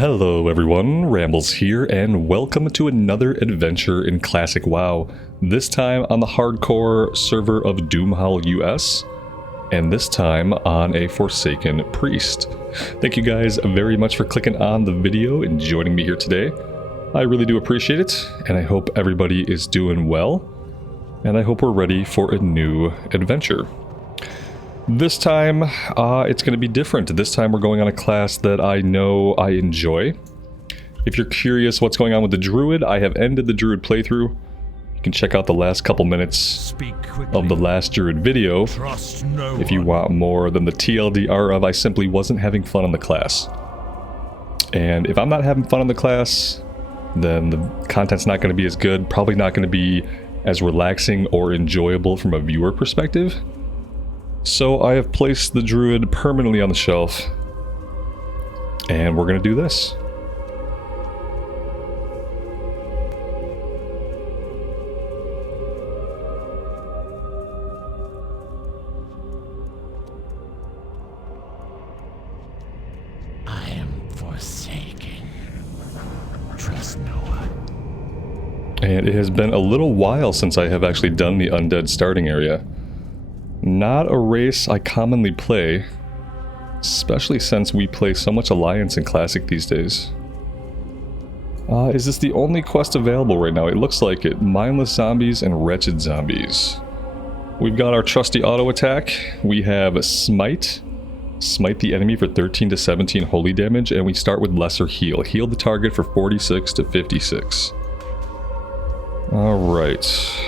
Hello everyone, Rambles here, and welcome to another adventure in Classic WoW. This time on the hardcore server of Doomhowl US, and this time on a Forsaken Priest. Thank you guys very much for clicking on the video and joining me here today. I really do appreciate it, and I hope everybody is doing well, and I hope we're ready for a new adventure. This time, it's going to be different. This time we're going on a class that I know I enjoy. If you're curious what's going on with the Druid, I have ended the Druid playthrough. You can check out the last couple minutes of the last Druid video if you want more than the TLDR of I simply wasn't having fun in the class. And if I'm not having fun in the class, then the content's not going to be as good, probably not going to be as relaxing or enjoyable from a viewer perspective. So I have placed the Druid permanently on the shelf, and we're going to do this. I am forsaken. Trust no one. And it has been a little while since I have actually done the Undead starting area. Not a race I commonly play, especially since we play so much Alliance in Classic these days. Is this the only quest available right now? It looks like it. Mindless Zombies and Wretched Zombies. We've got our trusty auto attack. We have Smite. Smite the enemy for 13 to 17 holy damage, and we start with Lesser Heal. Heal the target for 46 to 56. Alright.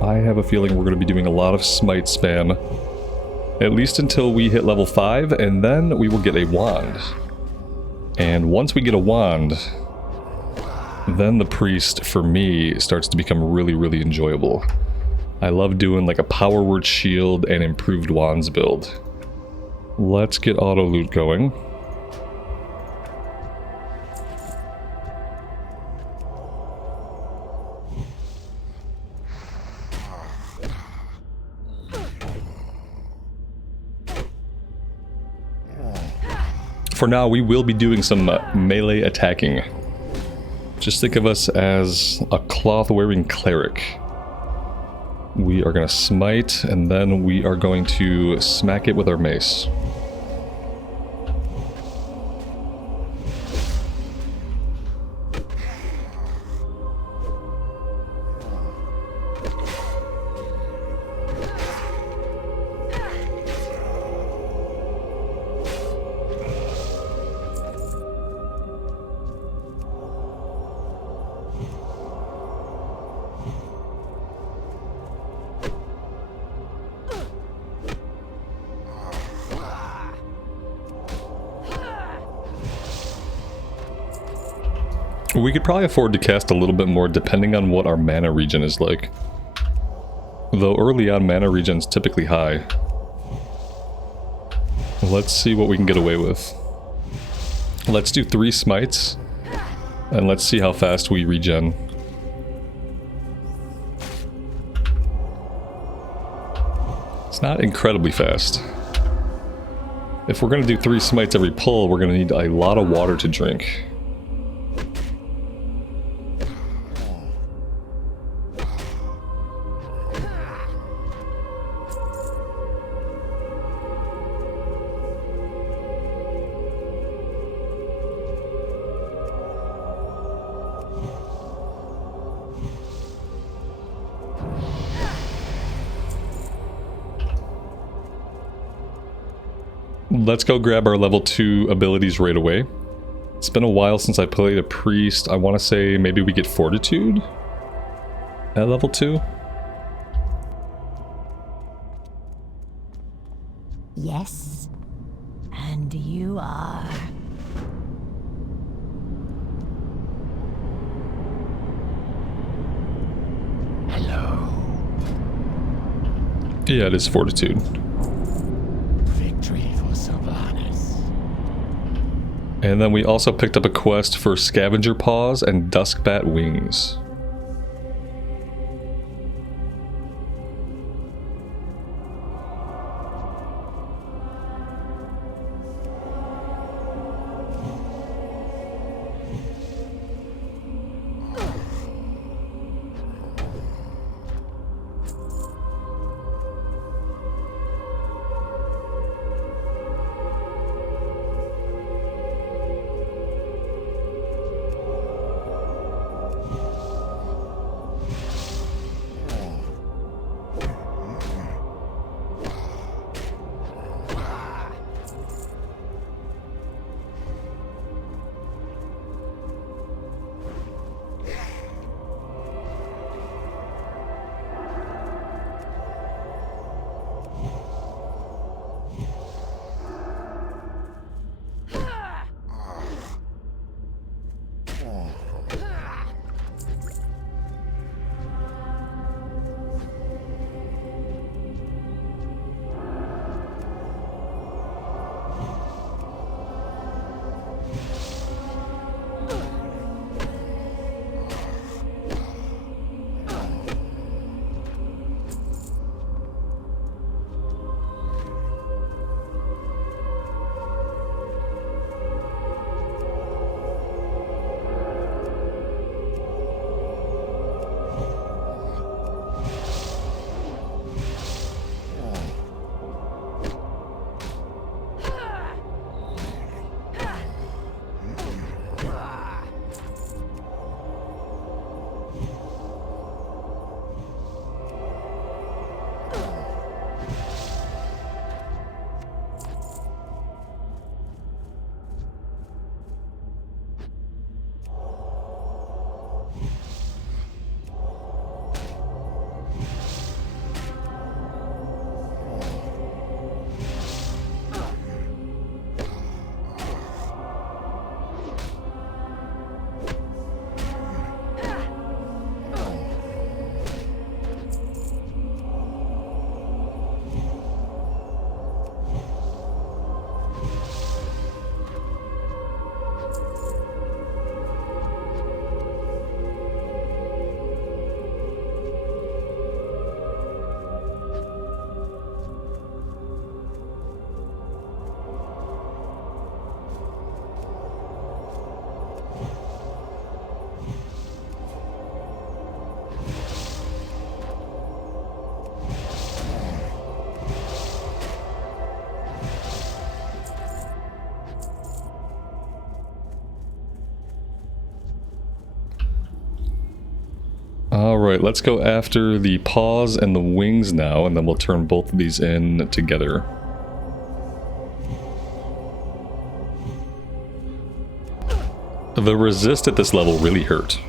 I have a feeling we're going to be doing a lot of Smite spam, at least until we hit level 5, and then we will get a wand. And once we get a wand, then the priest, for me, starts to become really, really enjoyable. I love doing like a power word shield and improved wands build. Let's get auto loot going. For now, we will be doing some melee attacking. Just think of us as a cloth-wearing cleric. We are going to smite, and then we are going to smack it with our mace. We could probably afford to cast a little bit more depending on what our mana regen is like. Though early on mana regen's typically high. Let's see what we can get away with. Let's do 3 smites, and let's see how fast we regen. It's not incredibly fast. If we're going to do 3 smites every pull, we're going to need a lot of water to drink. Let's go grab our level 2 abilities right away. It's been a while since I played a priest. I want to say maybe we get Fortitude at level 2. Yes, and you are. Hello. Yeah, it is Fortitude. Victory for Sylvanas. And then we also picked up a quest for Scavenger Paws and Duskbat Wings. Alright, let's go after the paws and the wings now, and then we'll turn both of these in together. The resist at this level really hurt.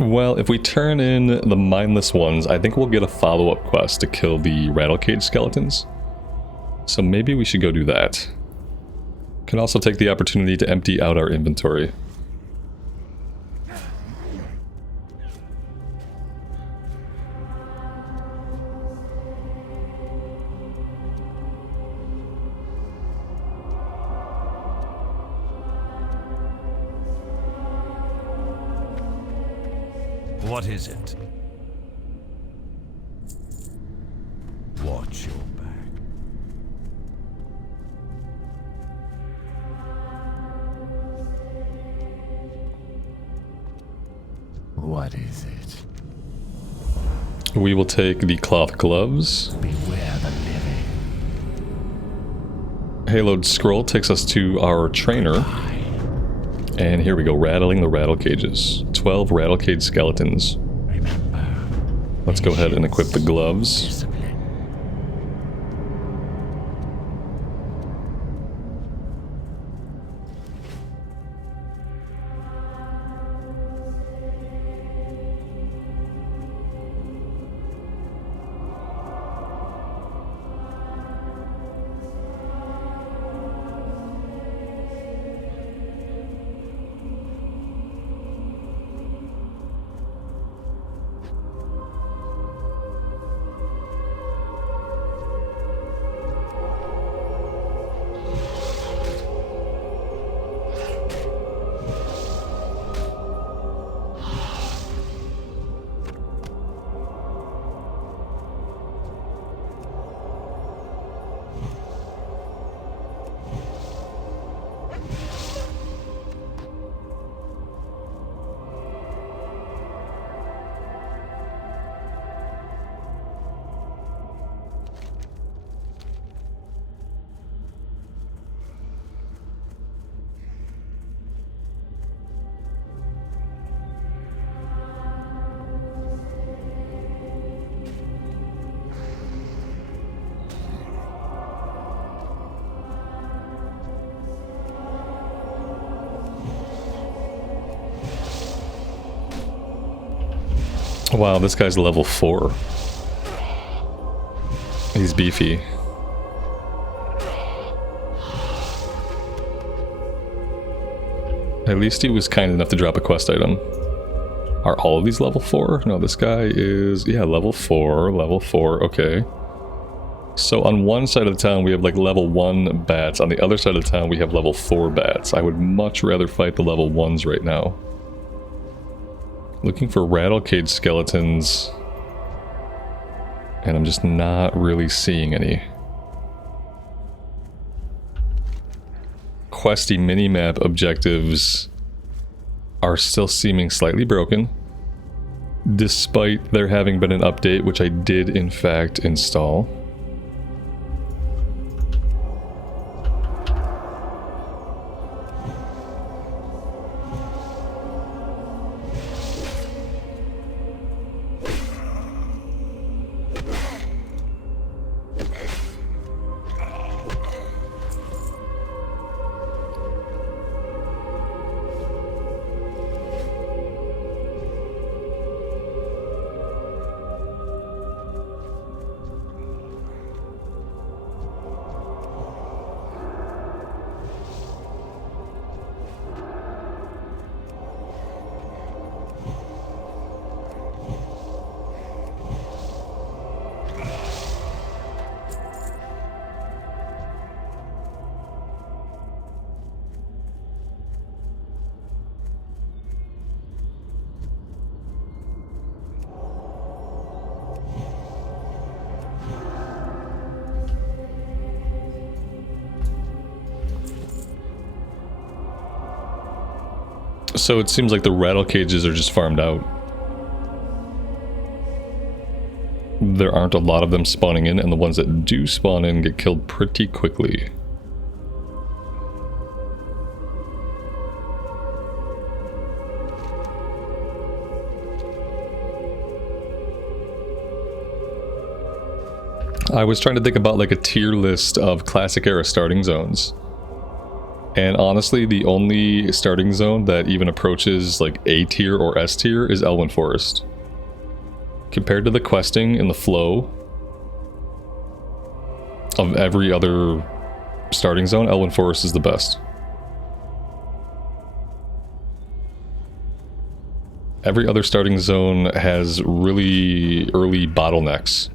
Well, if we turn in the mindless ones, I think we'll get a follow-up quest to kill the Rattlecage skeletons. So maybe we should go do that. Can also take the opportunity to empty out our inventory. What is it? Watch your back. What is it? We will take the cloth gloves. Beware the living. Haloed scroll takes us to our trainer. And here we go, rattling the rattle cages. 12 Rattlecage skeletons. Remember. Let's go ahead and equip the gloves. Discipline. Wow, this guy's level 4. He's beefy. At least he was kind enough to drop a quest item. Are all of these level 4? No, this guy is... yeah, level 4, okay. So on one side of the town we have like level 1 bats, on the other side of the town we have level 4 bats. I would much rather fight the level 1s right now. Looking for Rattlecage skeletons, and I'm just not really seeing any. Questie minimap objectives are still seeming slightly broken, despite there having been an update, which I did in fact install. So it seems like the Rattlecages are just farmed out. There aren't a lot of them spawning in, and the ones that do spawn in get killed pretty quickly. I was trying to think about like a tier list of classic era starting zones. And honestly, the only starting zone that even approaches like A tier or S tier is Elwyn Forest. Compared to the questing and the flow of every other starting zone, Elwyn Forest is the best. Every other starting zone has really early bottlenecks.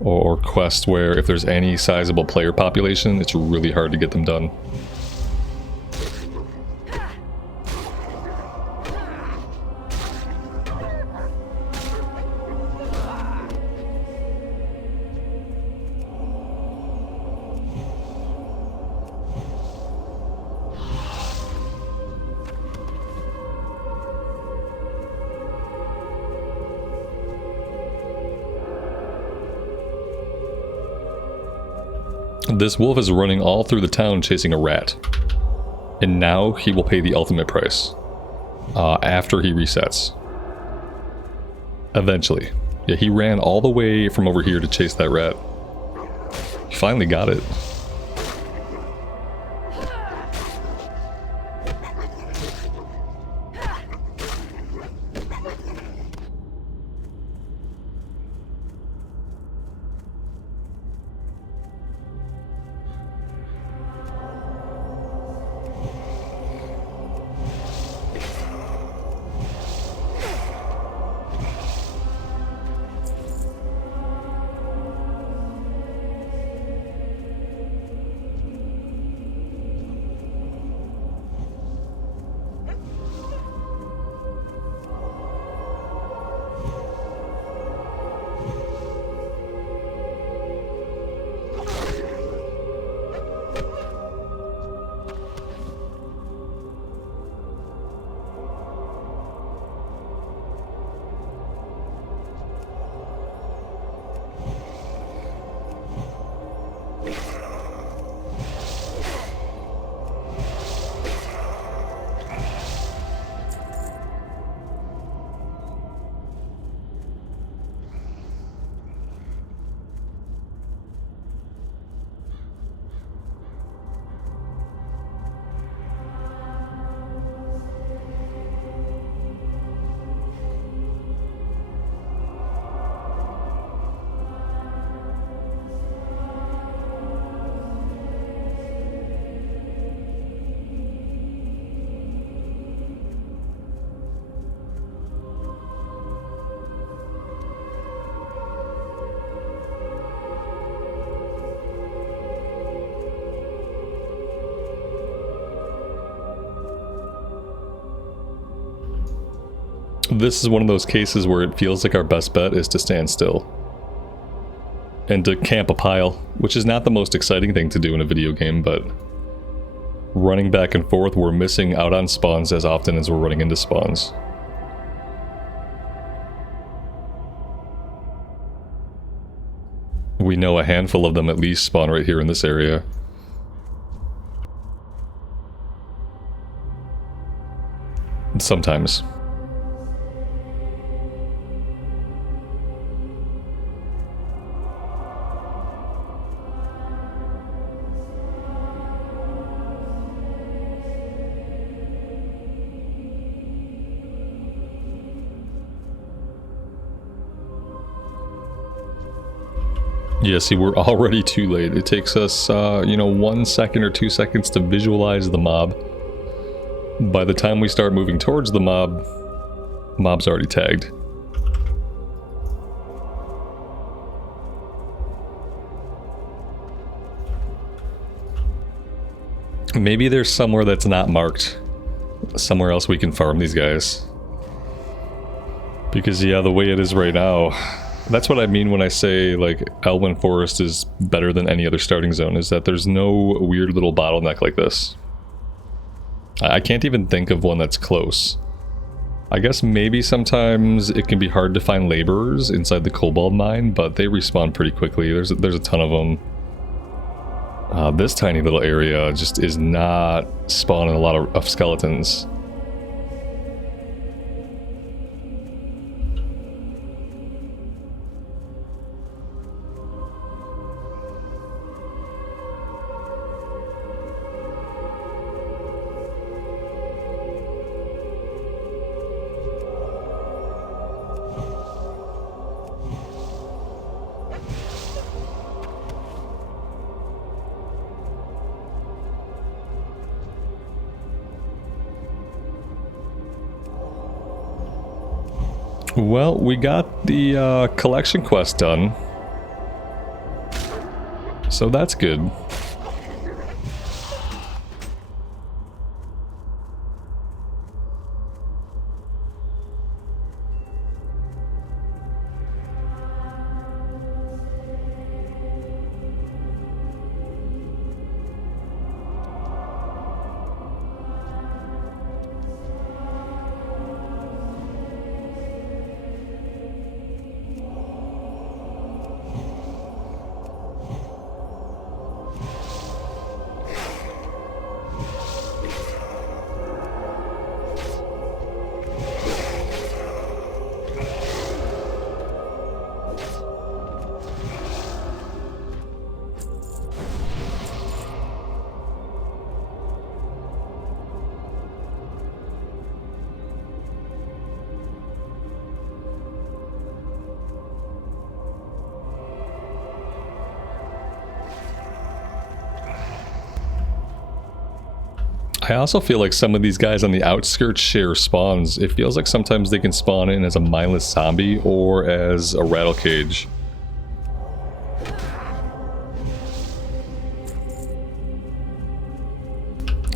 Or quests where if there's any sizable player population, it's really hard to get them done. This wolf is running all through the town chasing a rat. And now he will pay the ultimate price. After he resets. Eventually. Yeah, he ran all the way from over here to chase that rat. He finally got it. This is one of those cases where it feels like our best bet is to stand still. And to camp a pile, which is not the most exciting thing to do in a video game, but running back and forth, we're missing out on spawns as often as we're running into spawns. We know a handful of them at least spawn right here in this area. Sometimes. Yeah, see, we're already too late. It takes us, you know, 1 second or 2 seconds to visualize the mob. By the time we start moving towards the mob, mob's already tagged. Maybe there's somewhere that's not marked. Somewhere else we can farm these guys. Because, yeah, the way it is right now... That's what I mean when I say, like, Elwyn Forest is better than any other starting zone, is that there's no weird little bottleneck like this. I can't even think of one that's close. I guess maybe sometimes it can be hard to find laborers inside the Cobalt mine, but they respawn pretty quickly. There's a ton of them. This tiny little area just is not spawning a lot of skeletons. Well, we got the collection quest done, so that's good. I also feel like some of these guys on the outskirts share spawns. It feels like sometimes they can spawn in as a mindless zombie or as a Rattlecage.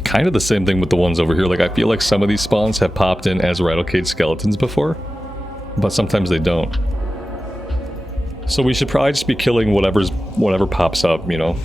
Kind of the same thing with the ones over here. Like, I feel like some of these spawns have popped in as Rattlecage skeletons before, but sometimes they don't. So we should probably just be killing whatever pops up, you know?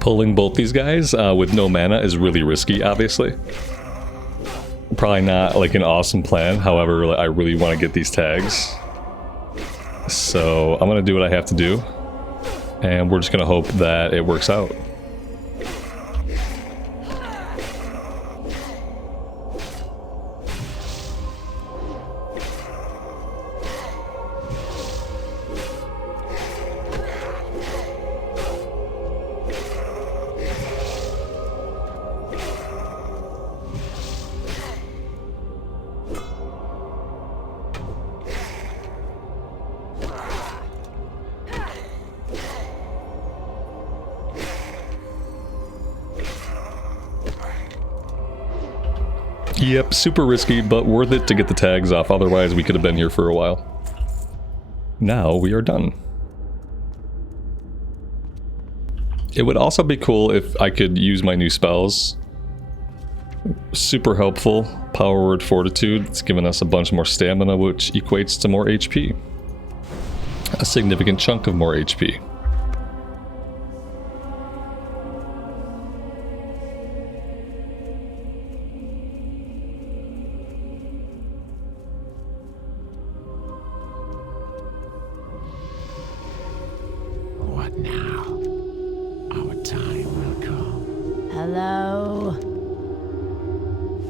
Pulling both these guys with no mana is really risky, obviously. Probably not like an awesome plan, however, I really want to get these tags. So I'm going to do what I have to do, and we're just going to hope that it works out. Yep, super risky, but worth it to get the tags off, otherwise we could have been here for a while. Now we are done. It would also be cool if I could use my new spells. Super helpful. Power Word Fortitude, it's given us a bunch more stamina, which equates to more HP. A significant chunk of more HP. Hello?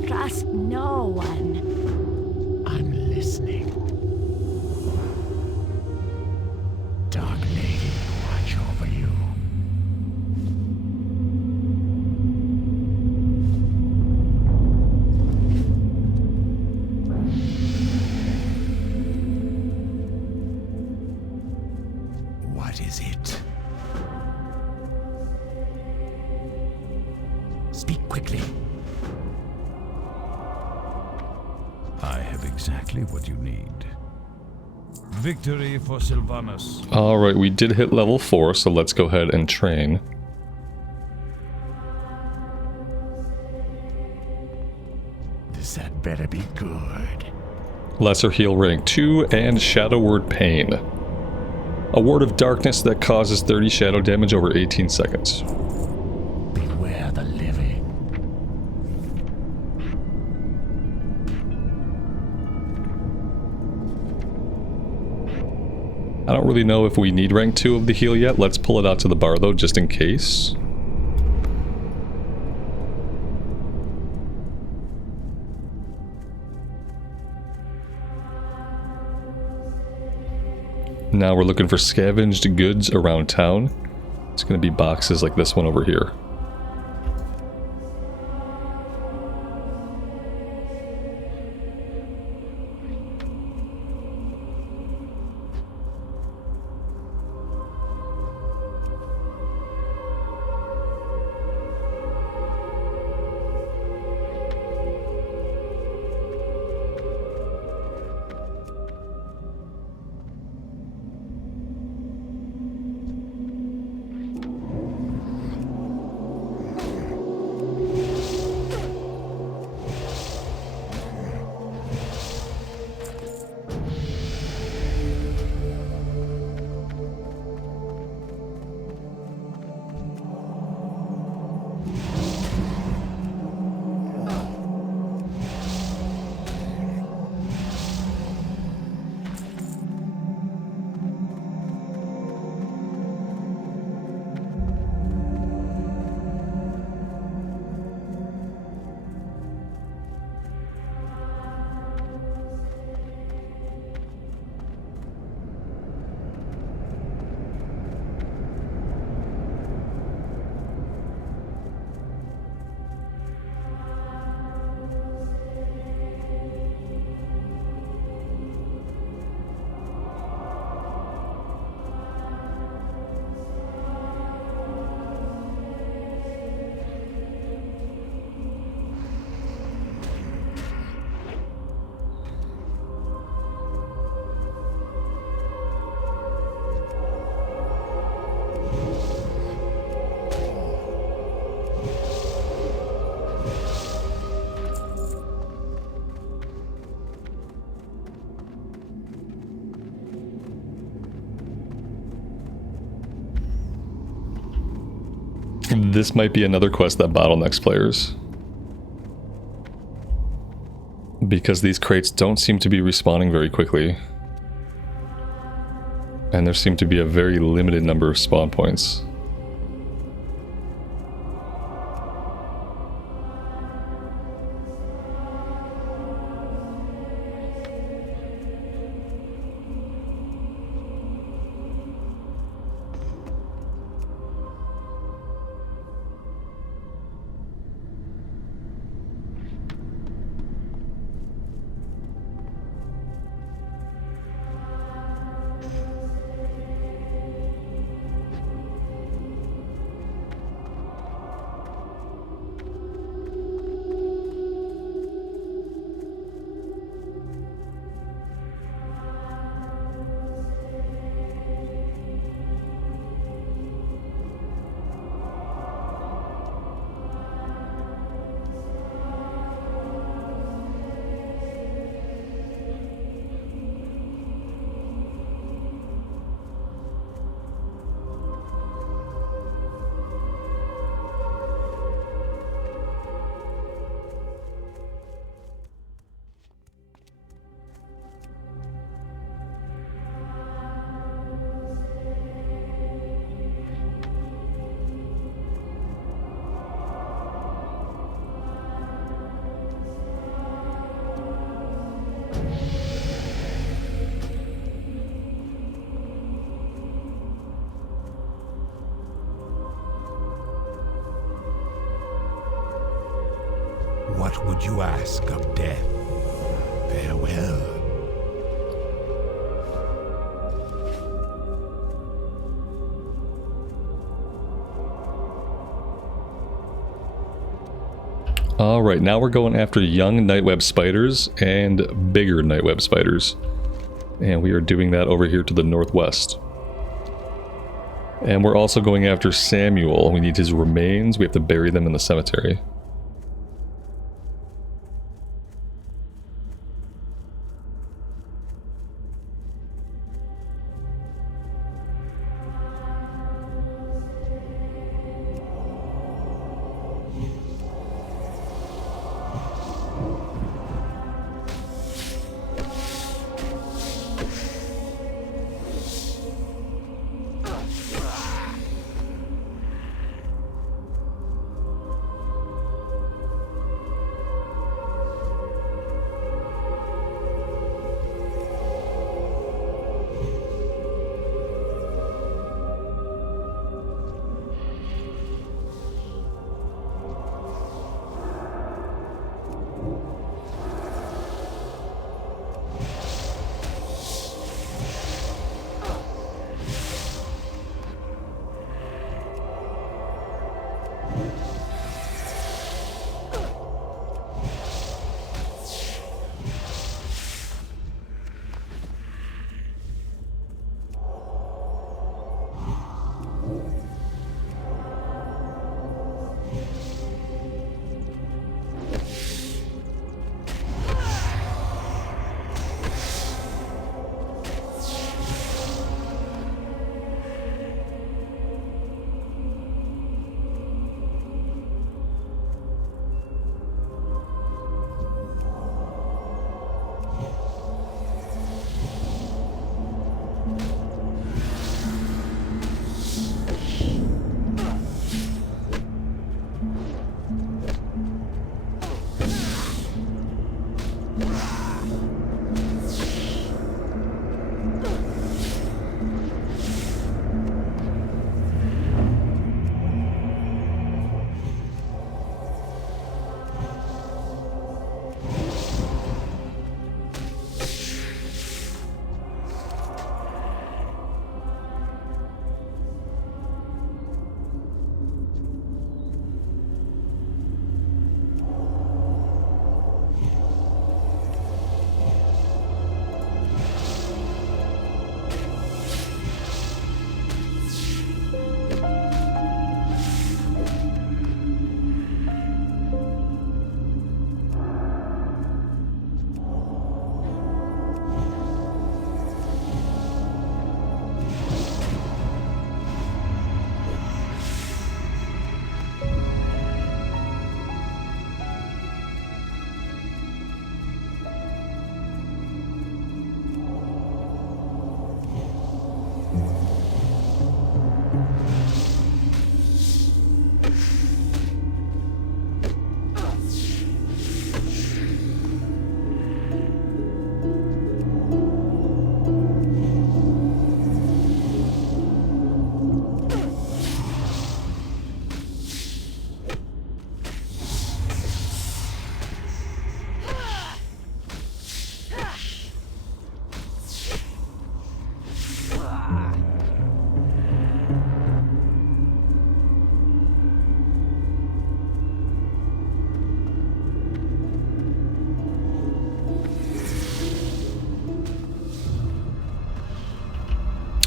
Trust no one. I'm listening. Dark Lady, watch over you. What is it? Speak quickly. I have exactly what you need. Victory for Sylvanas. Alright, we did hit level 4, so let's go ahead and train. This had better be good. Lesser Heal rank 2 and Shadow Word Pain. A ward of darkness that causes 30 shadow damage over 18 seconds. Beware the living. I don't really know if we need rank 2 of the heal yet. Let's pull it out to the bar though, just in case. Now we're looking for scavenged goods around town. It's going to be boxes like this one over here. This might be another quest that bottlenecks players. Because these crates don't seem to be respawning very quickly. And there seem to be a very limited number of spawn points. What would you ask of death? Farewell. Alright, now we're going after young nightweb spiders and bigger nightweb spiders. And we are doing that over here to the northwest. And we're also going after Samuel. We need his remains. We have to bury them in the cemetery.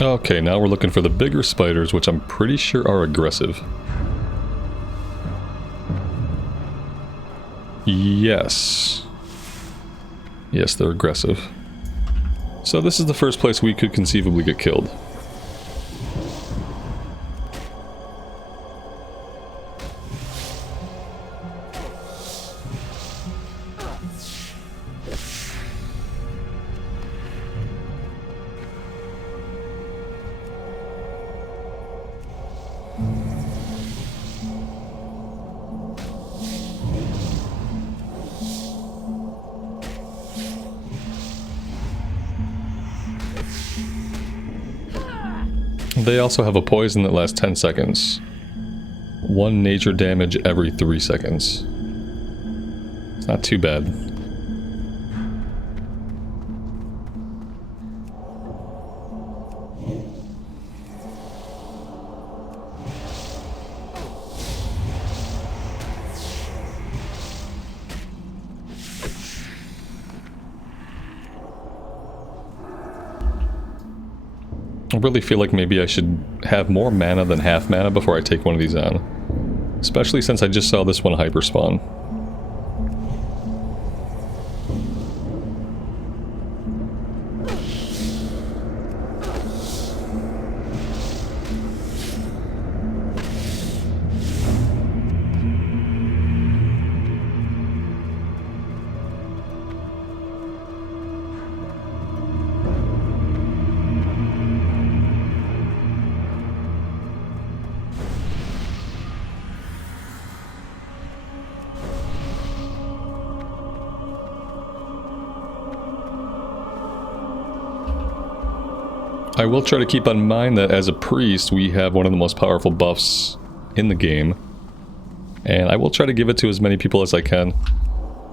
Okay, now we're looking for the bigger spiders, which I'm pretty sure are aggressive. Yes. Yes, they're aggressive. So this is the first place we could conceivably get killed. They also have a poison that lasts 10 seconds. 1 nature damage every 3 seconds. It's not too bad. I really feel like maybe I should have more mana than half mana before I take one of these on. Especially since I just saw this one hyperspawn. I will try to keep in mind that as a priest, we have one of the most powerful buffs in the game. And I will try to give it to as many people as I can.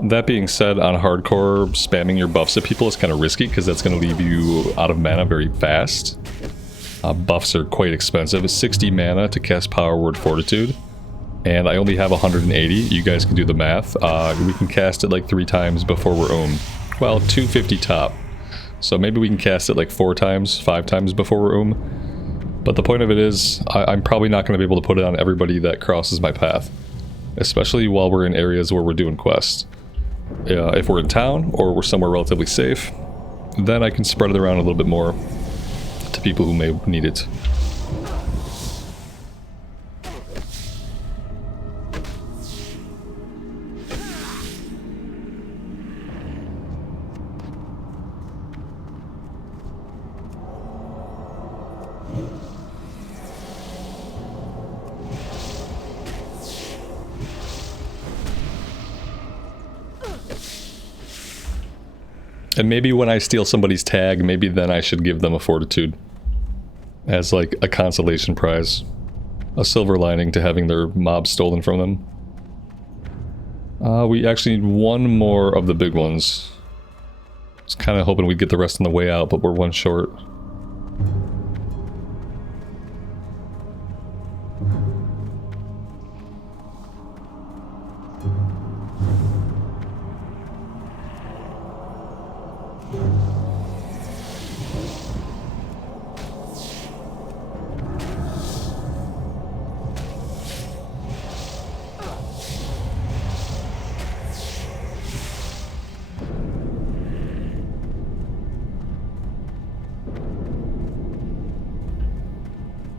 That being said, on hardcore, spamming your buffs at people is kind of risky because that's going to leave you out of mana very fast. Buffs are quite expensive. It's 60 mana to cast Power Word Fortitude. And I only have 180. You guys can do the math. We can cast it like 3 times before we're Well, 250 top. So maybe we can cast it like 4 times, 5 times before we're But the point of it is, I'm probably not going to be able to put it on everybody that crosses my path. Especially while we're in areas where we're doing quests. If we're in town, or we're somewhere relatively safe, then I can spread it around a little bit more to people who may need it. And maybe when I steal somebody's tag, maybe then I should give them a fortitude. As like a consolation prize. A silver lining to having their mob stolen from them. We actually need 1 more of the big ones. I was kind of hoping we'd get the rest on the way out, but we're 1 short.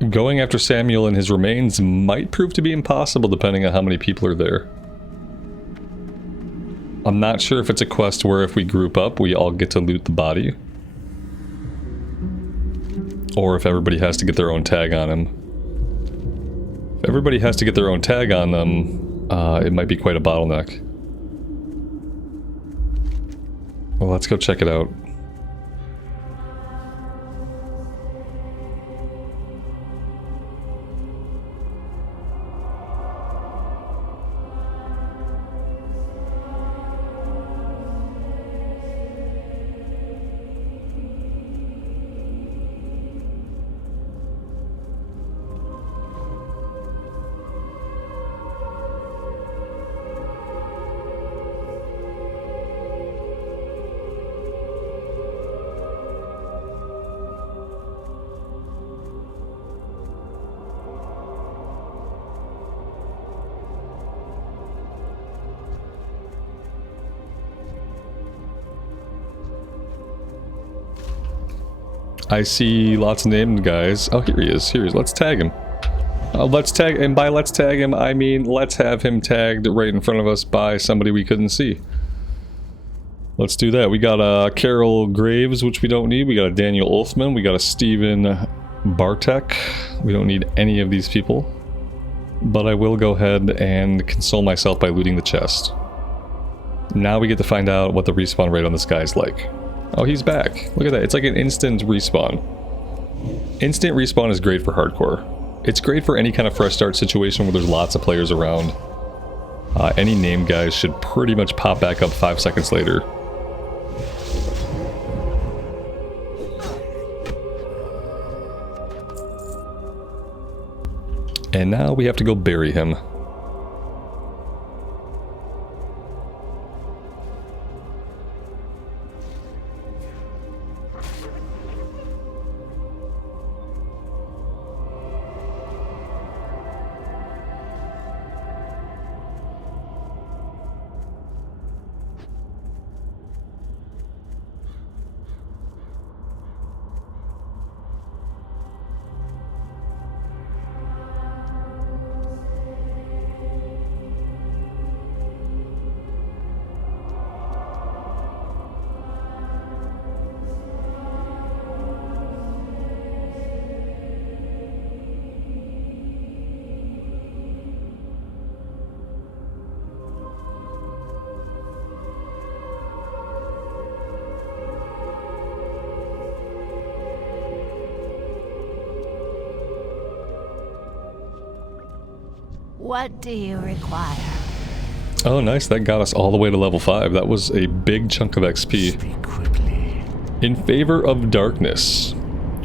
Going after Samuel and his remains might prove to be impossible depending on how many people are there. I'm not sure if it's a quest where if we group up, we all get to loot the body. Or if everybody has to get their own tag on him. If everybody has to get their own tag on them, it might be quite a bottleneck. Well, let's go check it out. I see lots of named guys. Oh, here he is. Here he is. Let's tag him. Let's tag, and by let's tag him, I mean let's have him tagged right in front of us by somebody we couldn't see. Let's do that. We got Carol Graves, which we don't need. We got a Daniel Ulfman. We got a Steven Bartek. We don't need any of these people. But I will go ahead and console myself by looting the chest. Now we get to find out what the respawn rate on this guy's like. Oh, he's back. Look at that. It's like an instant respawn. Instant respawn is great for hardcore. It's great for any kind of fresh start situation where there's lots of players around. Any named guys should pretty much pop back up 5 seconds later. And now we have to go bury him. What do you require? Oh, nice. That got us all the way to level 5. That was a big chunk of XP. Speak quickly. In favor of darkness.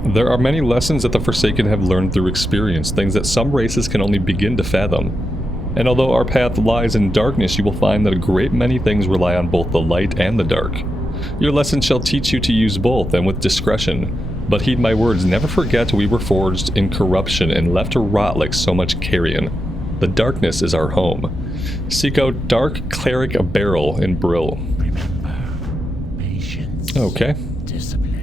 There are many lessons that the Forsaken have learned through experience, things that some races can only begin to fathom. And although our path lies in darkness, you will find that a great many things rely on both the light and the dark. Your lesson shall teach you to use both, and with discretion. But heed my words, never forget we were forged in corruption and left to rot like so much carrion. The darkness is our home. Seek out Dark Cleric Barrel in Brill. Remember, patience. Okay. Discipline.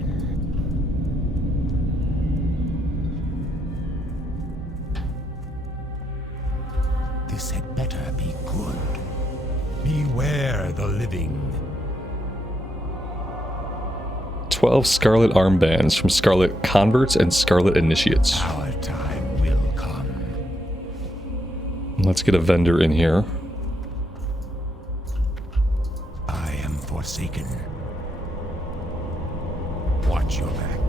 This had better be good. Beware the living. 12 Scarlet Armbands from Scarlet Converts and Scarlet Initiates. Our time will come. Let's get a vendor in here. I am forsaken. Watch your back.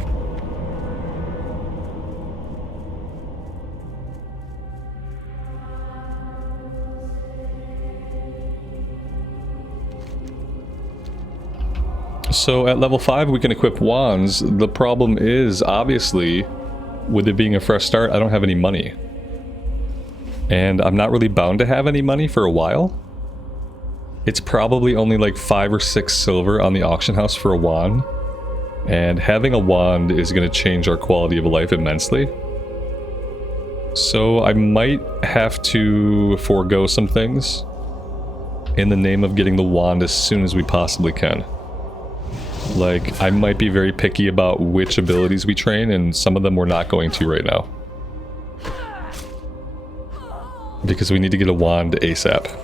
So at level 5 we can equip wands. The problem is, obviously, with it being a fresh start, I don't have any money. And I'm not really bound to have any money for a while. It's probably only like 5 or 6 silver on the auction house for a wand. And having a wand is going to change our quality of life immensely. So I might have to forego some things in the name of getting the wand as soon as we possibly can. Like, I might be very picky about which abilities we train, and some of them we're not going to right now. Because we need to get a wand ASAP.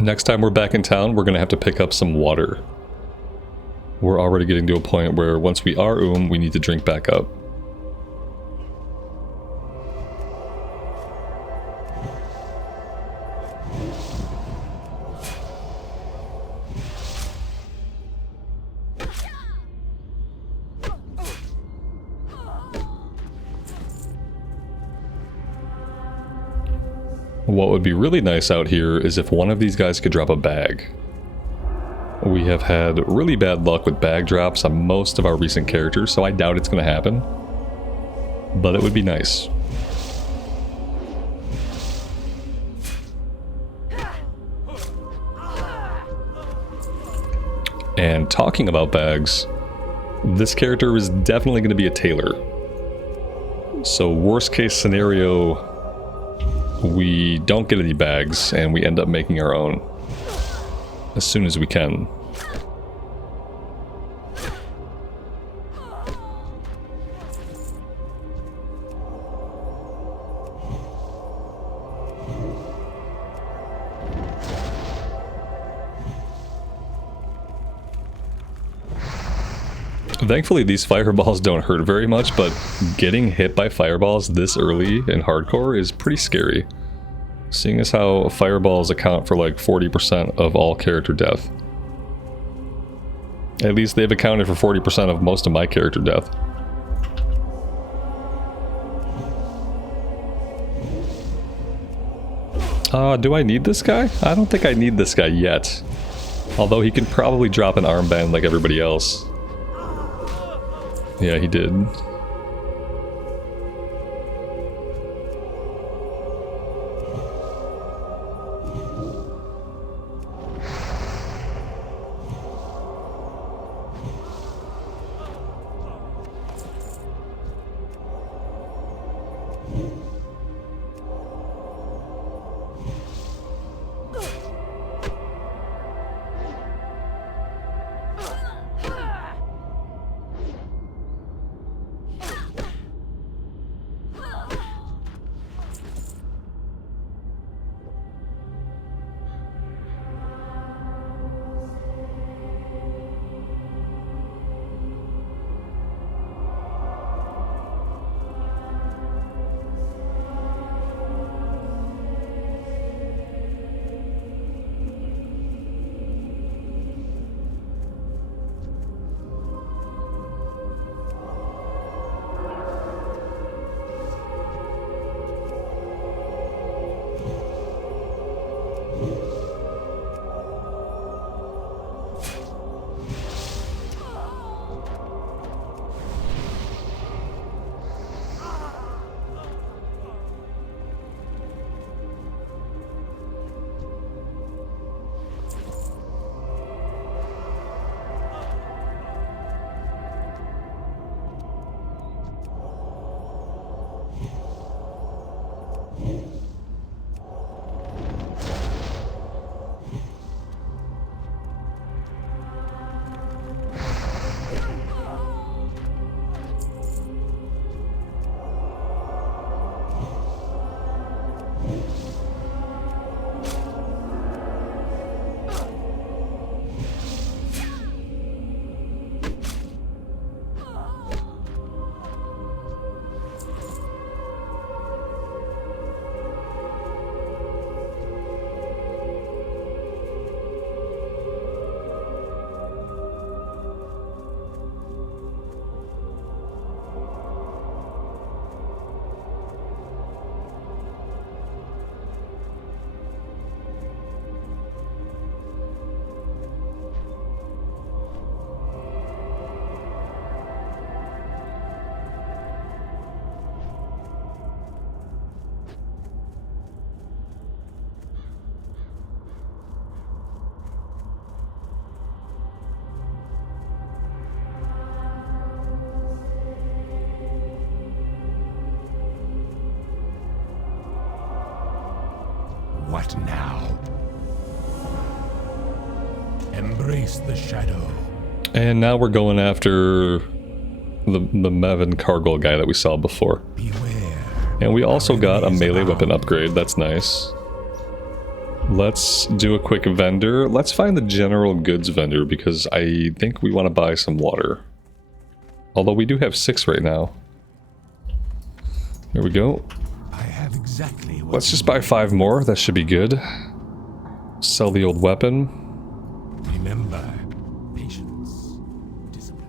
Next time we're back in town, we're going to have to pick up some water. We're already getting to a point where once we are we need to drink back up. What would be really nice out here is if one of these guys could drop a bag. We have had really bad luck with bag drops on most of our recent characters, so I doubt it's going to happen. But it would be nice. And talking about bags, this character is definitely going to be a tailor. So worst case scenario, we don't get any bags and we end up making our own as soon as we can. Thankfully these fireballs don't hurt very much, but getting hit by fireballs this early in hardcore is pretty scary. Seeing as how fireballs account for like 40% of all character death. At least they've accounted for 40% of most of my character death. Do I need this guy? I don't think I need this guy yet. Although he can probably drop an armband like everybody else. Yeah, he did. What now? Embrace the shadow. And now we're going after the Mevin Cargill guy that we saw before. Beware. And we also got a melee weapon upgrade, that's nice. Let's do a quick vendor. Let's find the general goods vendor because I think we want to buy some water. Although we do have 6 right now. There we go. I have exactly what Let's just buy 5 more. That should be good. Sell the old weapon. remember. Patience. Discipline.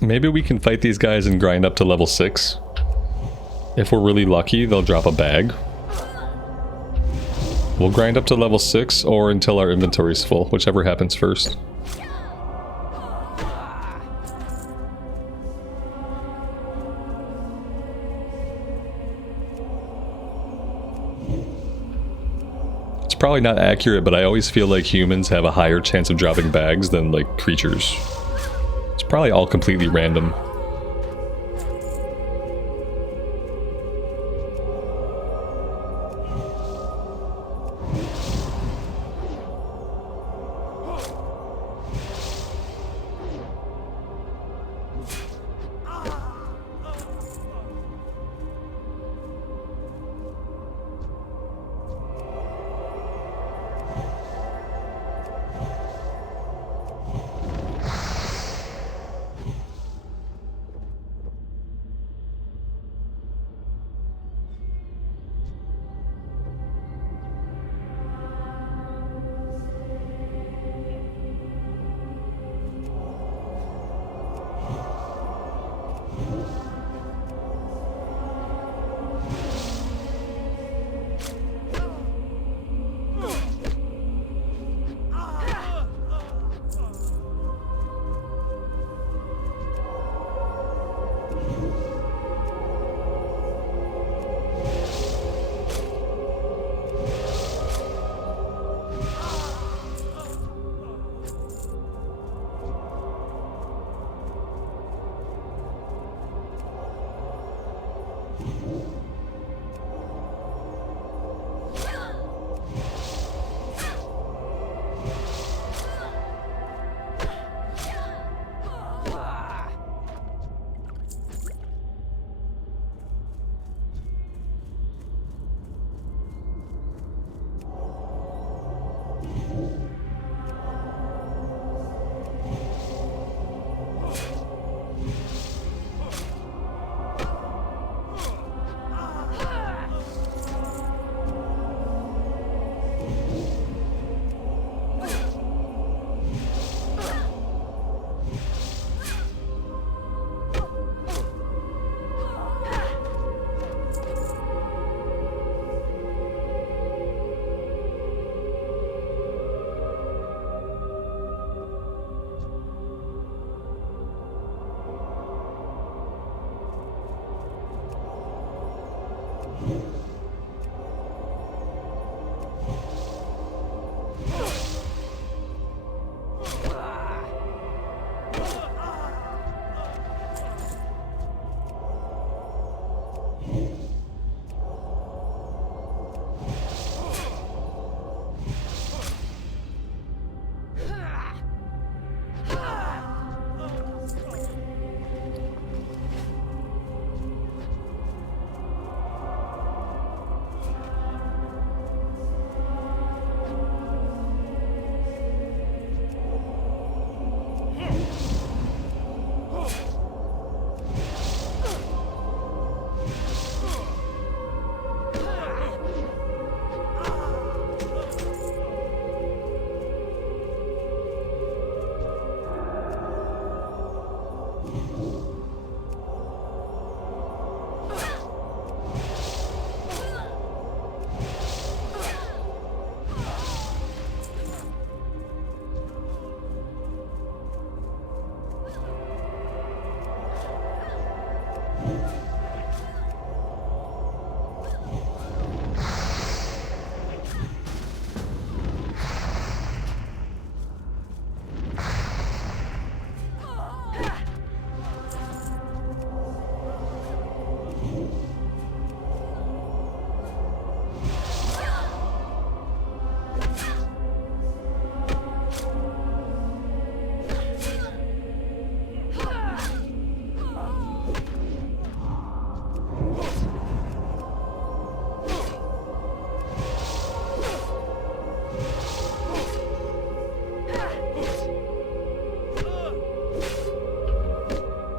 Maybe we can fight these guys and grind up to level 6. If we're really lucky, they'll drop a bag. We'll grind up to level 6 or until our inventory's full, whichever happens first. It's probably not accurate, but I always feel like humans have a higher chance of dropping bags than, like, creatures. It's probably all completely random.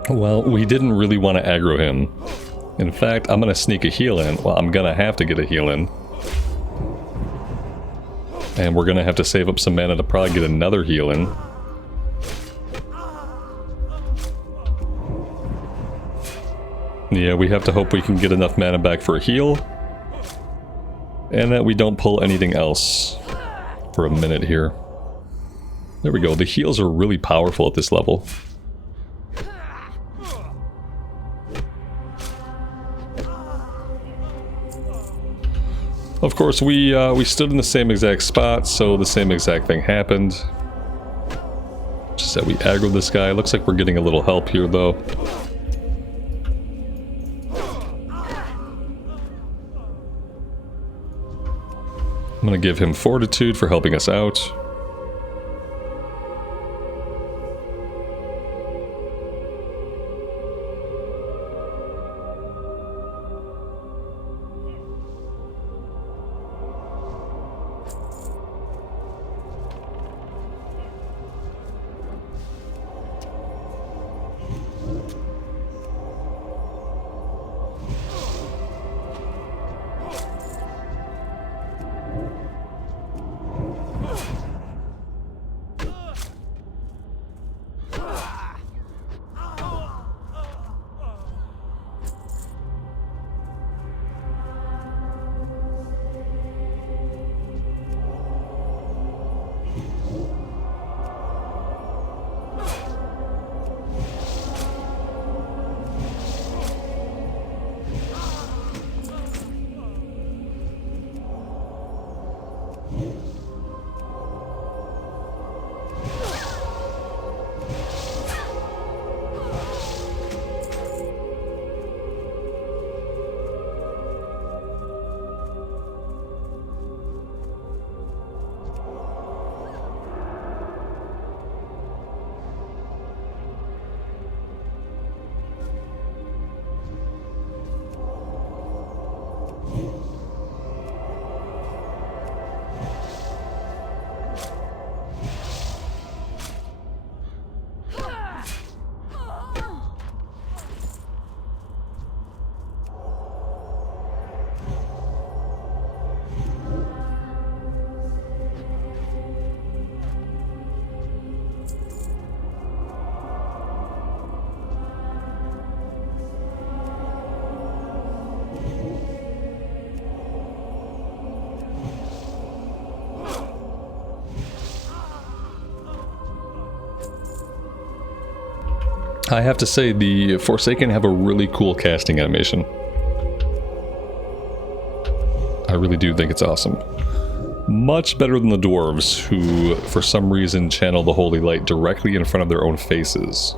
Well, we didn't really want to aggro him. In fact, I'm going to sneak a heal in. Well, I'm going to have to get a heal in. And we're going to have to save up some mana to probably get another heal in. Yeah, we have to hope we can get enough mana back for a heal. And that we don't pull anything else for a minute here. There we go. The heals are really powerful at this level. Of course, we stood in the same exact spot, so the same exact thing happened. Just that we aggroed this guy. Looks like we're getting a little help here, though. I'm gonna give him Fortitude for helping us out. I have to say, the Forsaken have a really cool casting animation. I really do think it's awesome. Much better than the dwarves, who for some reason channel the holy light directly in front of their own faces.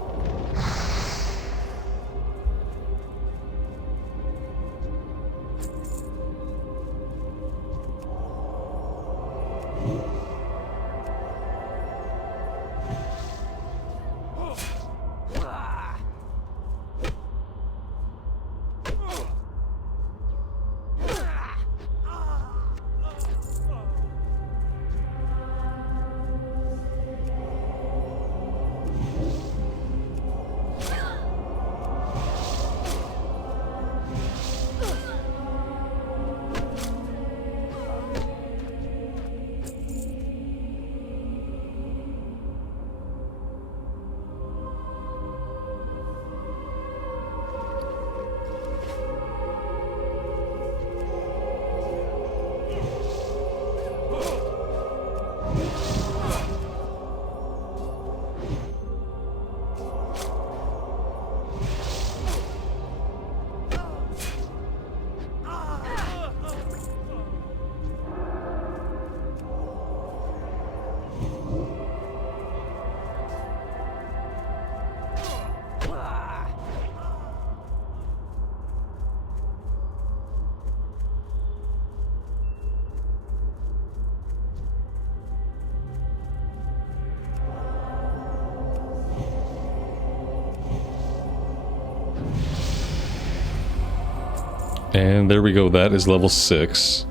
And there we go, that is level 6.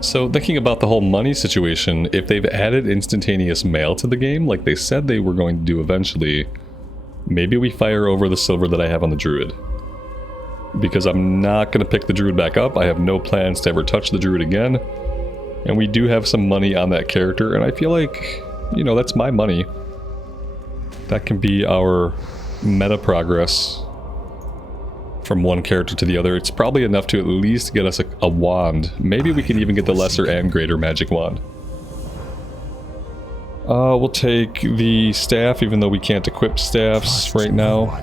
So thinking about the whole money situation, if they've added instantaneous mail to the game, like they said they were going to do eventually, maybe we fire over the silver that I have on the druid. Because I'm not going to pick the druid back up. I have no plans to ever touch the druid again. And we do have some money on that character, and I feel like, you know, that's my money. That can be our meta progress from one character to the other. It's probably enough to at least get us a wand. Maybe we can even get the lesser and greater magic wand. We'll take the staff, even though we can't equip staffs right now.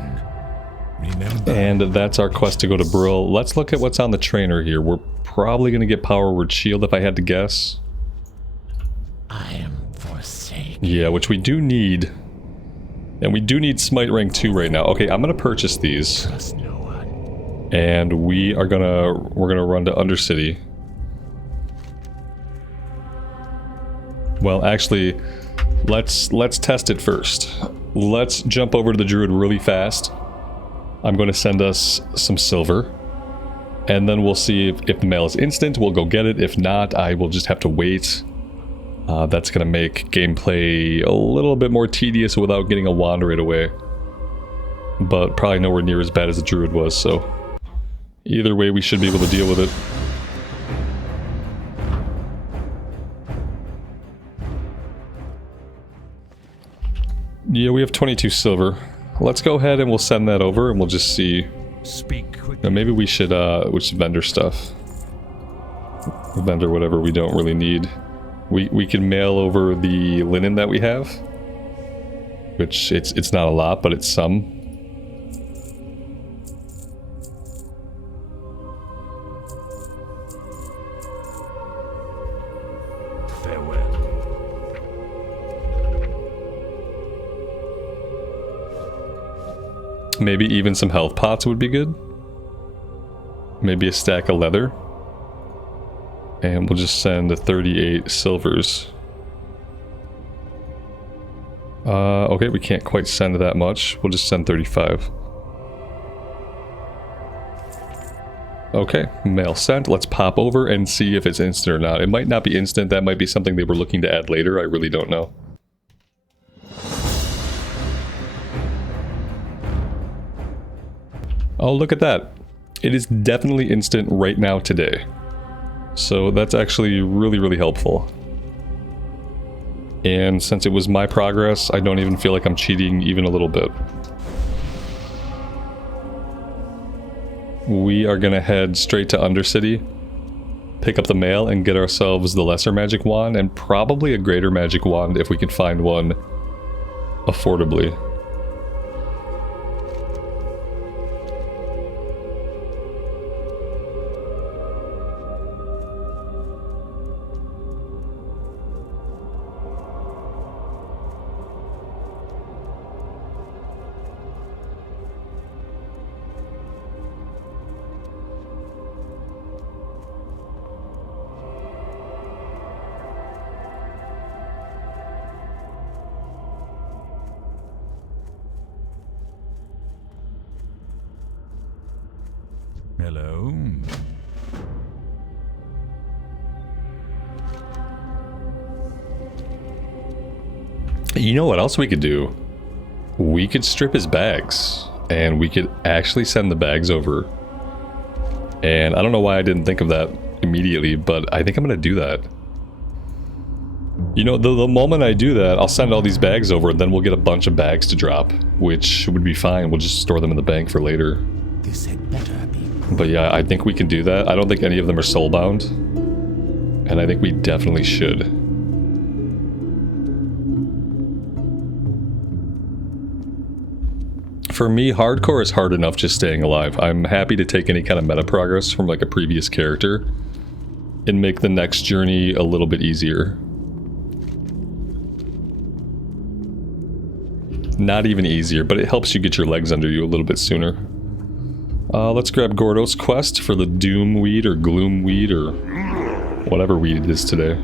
And that's our quest to go to Brill. Let's look at what's on the trainer here. We're probably going to get Power Word Shield if I had to guess. I am forsaken. Yeah, which we do need. And we do need Smite rank 2 right now. Okay, I'm going to purchase these. Trust no one. And we're gonna run to Undercity. Well, actually, let's test it first. Let's jump over to the druid really fast. I'm going to send us some silver. And then we'll see if the mail is instant, we'll go get it. If not, I will just have to wait. That's going to make gameplay a little bit more tedious without getting a wand right away. But probably nowhere near as bad as the druid was, so... Either way, we should be able to deal with it. Yeah, we have 22 silver. Let's go ahead and we'll send that over and we'll just see. Speak quickly. Now maybe we should vendor stuff. Vendor whatever we don't really need. We can mail over the linen that we have. Which it's not a lot, but it's some. Maybe even some health pots would be good. Maybe a stack of leather. And we'll just send 38 silvers. Okay, we can't quite send that much. We'll just send 35. Okay, mail sent. Let's pop over and see if it's instant or not. It might not be instant. That might be something they were looking to add later. I really don't know. Oh, look at that. It is definitely instant right now today. So that's actually really, really helpful. And since it was my progress, I don't even feel like I'm cheating even a little bit. We are going to head straight to Undercity, pick up the mail, and get ourselves the lesser magic wand, and probably a greater magic wand if we can find one affordably. Hello. You know what else we could do? We could strip his bags, and we could actually send the bags over. And I don't know why I didn't think of that immediately, but I think I'm going to do that. You know, the moment I do that, I'll send all these bags over, and then we'll get a bunch of bags to drop, which would be fine. We'll just store them in the bank for later. This had better be. But yeah, I think we can do that. I don't think any of them are soulbound. And I think we definitely should. For me, hardcore is hard enough just staying alive. I'm happy to take any kind of meta progress from like a previous character and make the next journey a little bit easier. Not even easier, but it helps you get your legs under you a little bit sooner. Let's grab Gordo's quest for the Doom weed or Gloom weed or whatever weed it is today.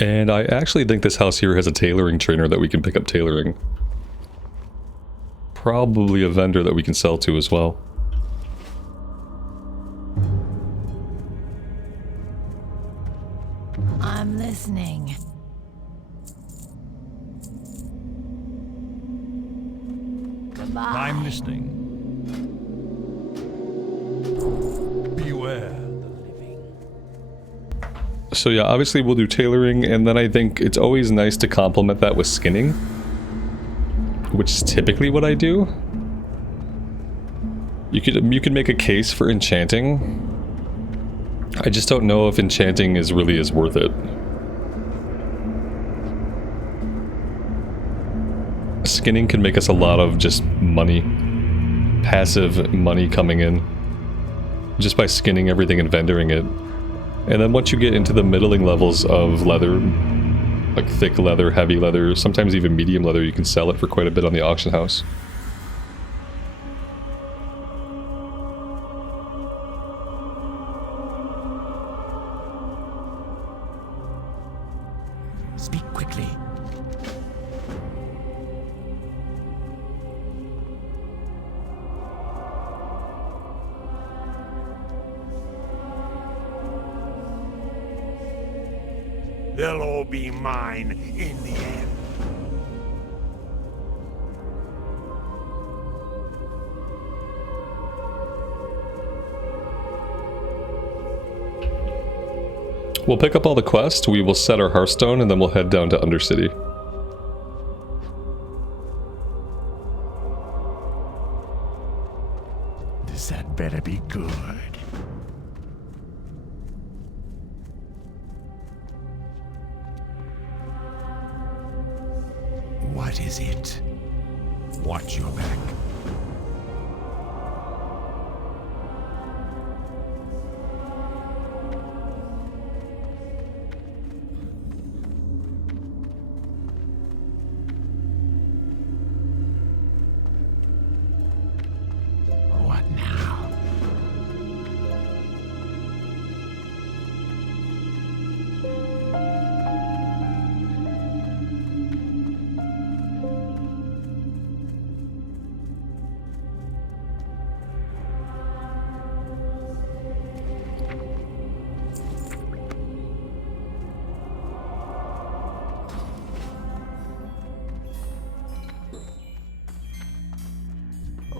And I actually think this house here has a tailoring trainer that we can pick up tailoring. Probably a vendor that we can sell to as well. I'm listening. Goodbye. I'm listening. Beware the living. So yeah, obviously we'll do tailoring, and then I think it's always nice to complement that with skinning, which is typically what I do. You could make a case for enchanting. I just don't know if enchanting is really as worth it. Skinning can make us a lot of just money, passive money coming in, just by skinning everything and vendoring it. And then once you get into the middling levels of leather, like thick leather, heavy leather, sometimes even medium leather, you can sell it for quite a bit on the auction house. Speak quickly. They'll all be mine in the end. We'll pick up all the quests, we will set our Hearthstone, and then we'll head down to Undercity. This had better be good. What is it? Watch your back. What now?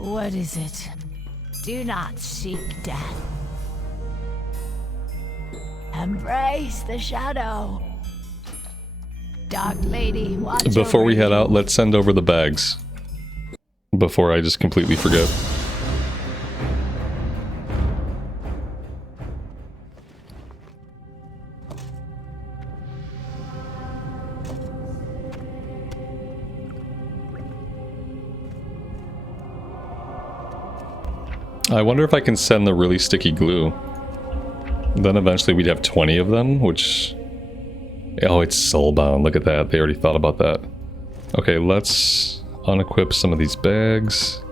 What is it? Do not seek death. Embrace the shadow. Dark Lady, watch Before we over head you. out, let's send over the bags. Before I just completely forget. I wonder if I can send the really sticky glue. Then eventually we'd have 20 of them, which... Oh, it's soulbound. Look at that. They already thought about that. Okay, let's unequip some of these bags.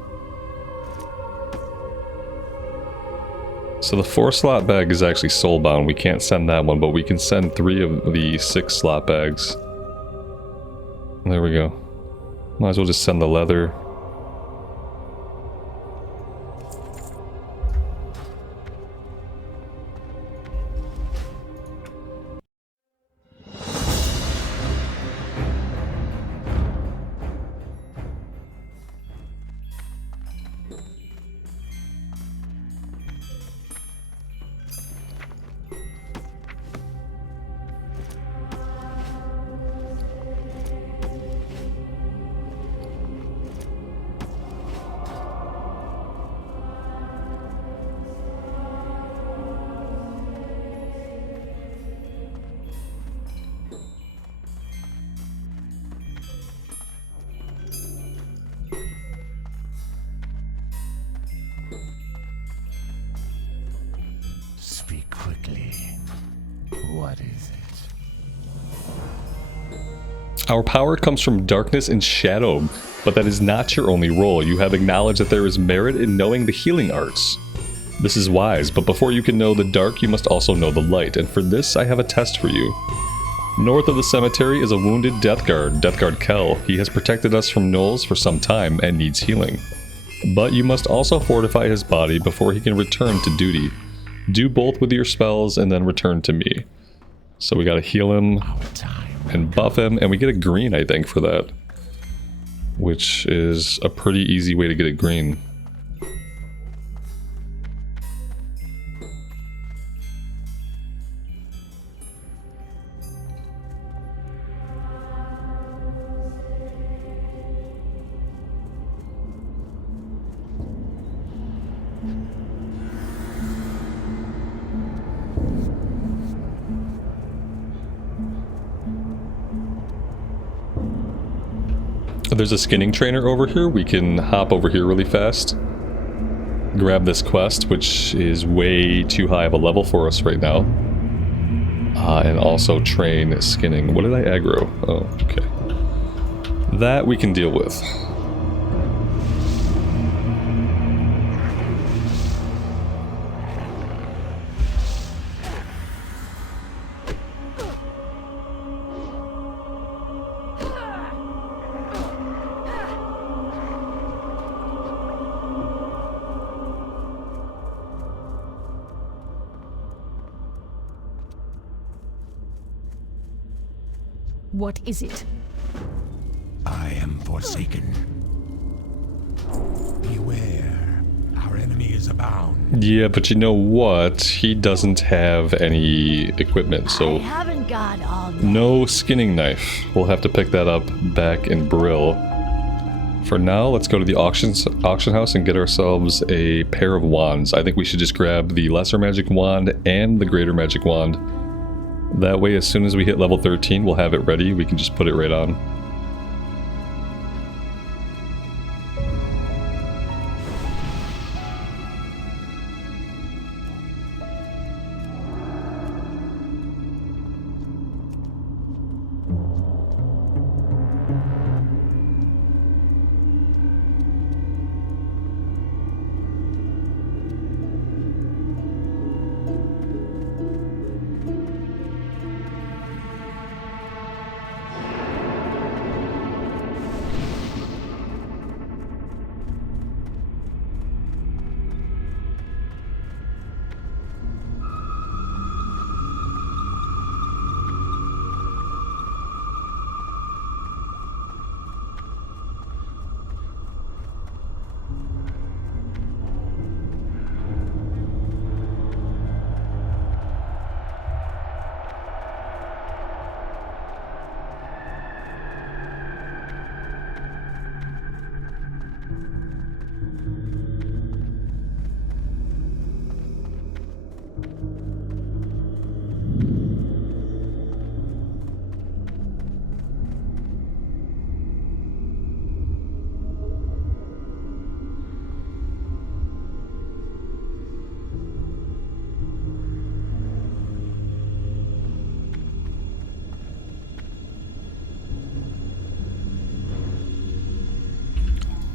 So the 4-slot bag is actually soulbound. We can't send that one, but we can send 3 of the 6-slot bags. There we go. Might as well just send the leather. Speak quickly. What is it? Our power comes from darkness and shadow, but that is not your only role. You have acknowledged that there is merit in knowing the healing arts. This is wise, but before you can know the dark, you must also know the light, and for this I have a test for you. North of the cemetery is a wounded Death Guard, Death Guard Kel. He has protected us from gnolls for some time and needs healing. But you must also fortify his body before he can return to duty. Do both with your spells and then return to me. So we gotta heal him and buff him, and we get a green, I think, for that. Which is a pretty easy way to get a green. There's a skinning trainer over here. We can hop over here really fast. Grab this quest, which is way too high of a level for us right now. And also train skinning. What did I aggro? Oh, okay. That we can deal with. What is it? I am forsaken. Beware, our enemy is abound. Yeah, but you know what? He doesn't have any equipment, so I haven't got all day. no skinning knife. We'll have to pick that up back in Brill. For now, let's go to the auction house and get ourselves a pair of wands. I think we should just grab the lesser magic wand and the greater magic wand. That way, as soon as we hit level 13, we'll have it ready. We can just put it right on.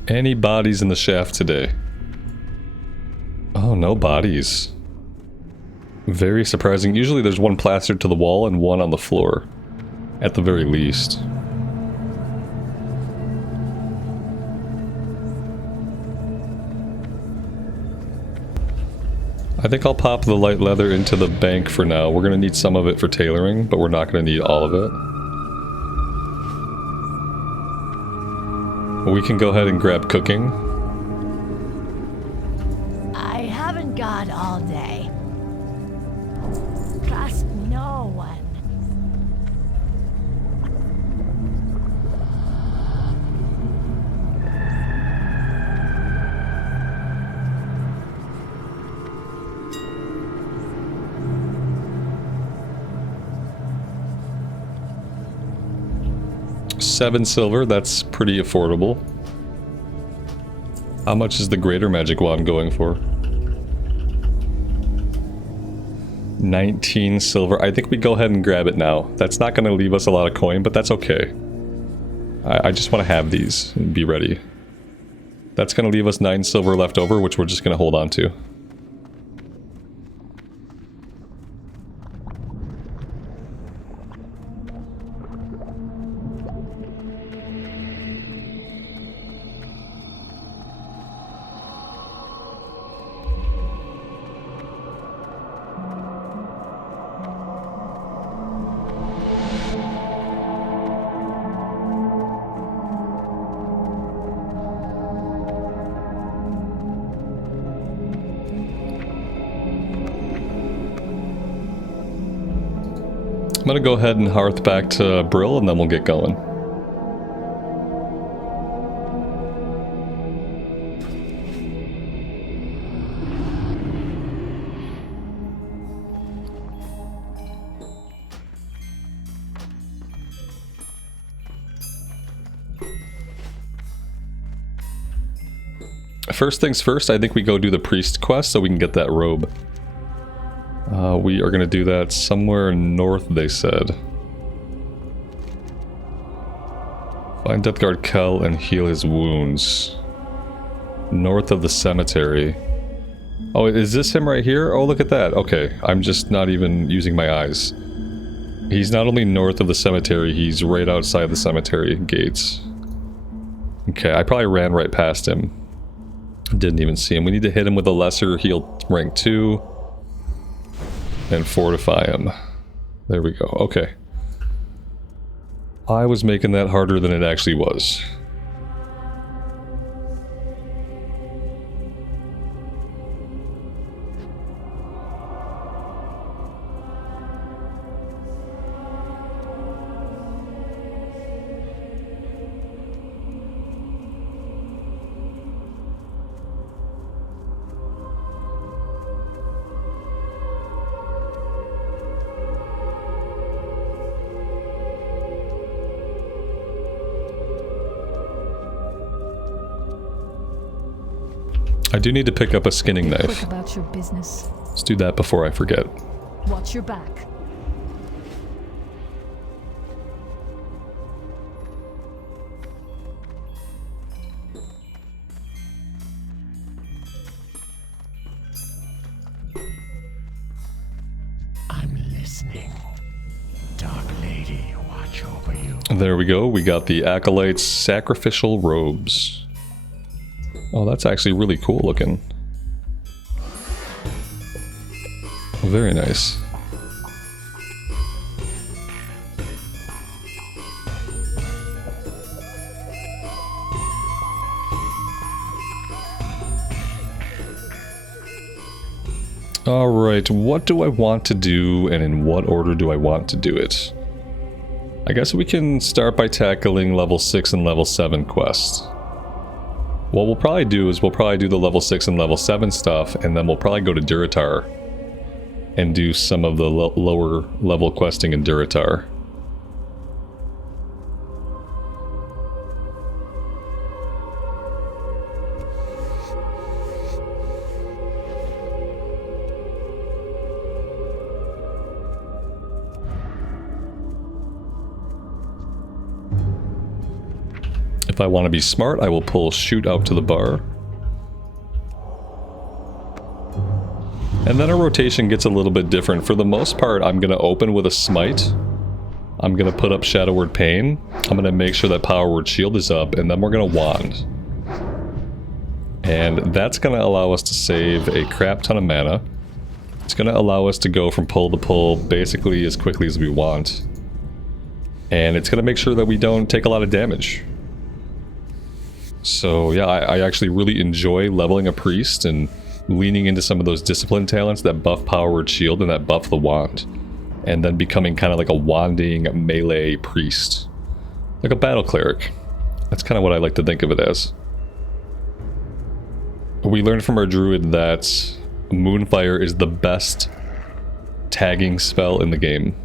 Any bodies in the shaft today? Oh, no bodies. Very surprising. Usually there's one plastered to the wall and one on the floor. At the very least. I think I'll pop the light leather into the bank for now. We're going to need some of it for tailoring, but we're not going to need all of it. We can go ahead and grab cooking. I haven't got all day. Trust no one. $7 silver, that's pretty affordable. How much is the greater magic wand going for? 19 silver. I think we go ahead and grab it now. That's not going to leave us a lot of coin, but that's okay. I just want to have these and be ready. That's going to leave us 9 silver left over, which we're just going to hold on to. I'm gonna go ahead and hearth back to Brill and then we'll get going. First things first, I think we go do the priest quest so we can get that robe. We are going to do that somewhere north, they said. Find Deathguard Kel and heal his wounds. North of the cemetery. Oh, is this him right here? Oh, look at that. Okay, I'm just not even using my eyes. He's not only north of the cemetery, he's right outside the cemetery gates. Okay, I probably ran right past him. Didn't even see him. We need to hit him with a lesser heal rank 2 and fortify him. There we go. Okay. I was making that harder than it actually was. I do need to pick up a skinning knife. Quick about your business. Let's do that before I forget. Watch your back. I'm listening. Dark Lady, watch over you. There we go. We got the Acolyte's sacrificial robes. Oh, that's actually really cool looking. Very nice. Alright, what do I want to do and in what order do I want to do it? I guess we can start by tackling level 6 and level 7 quests. What we'll probably do is we'll probably do the level 6 and level 7 stuff, and then we'll probably go to Durotar and do some of the lower level questing in Durotar. If I want to be smart, I will pull shoot out to the bar. And then our rotation gets a little bit different. For the most part, I'm going to open with a smite. I'm going to put up Shadow Word Pain. I'm going to make sure that Power Word Shield is up, and then we're going to wand. And that's going to allow us to save a crap ton of mana. It's going to allow us to go from pull to pull basically as quickly as we want. And it's going to make sure that we don't take a lot of damage. So yeah, I actually really enjoy leveling a priest and leaning into some of those discipline talents that buff Power Word Shield and that buff the wand. And then becoming kind of like a wanding melee priest. Like a battle cleric. That's kind of what I like to think of it as. We learned from our druid that Moonfire is the best tagging spell in the game.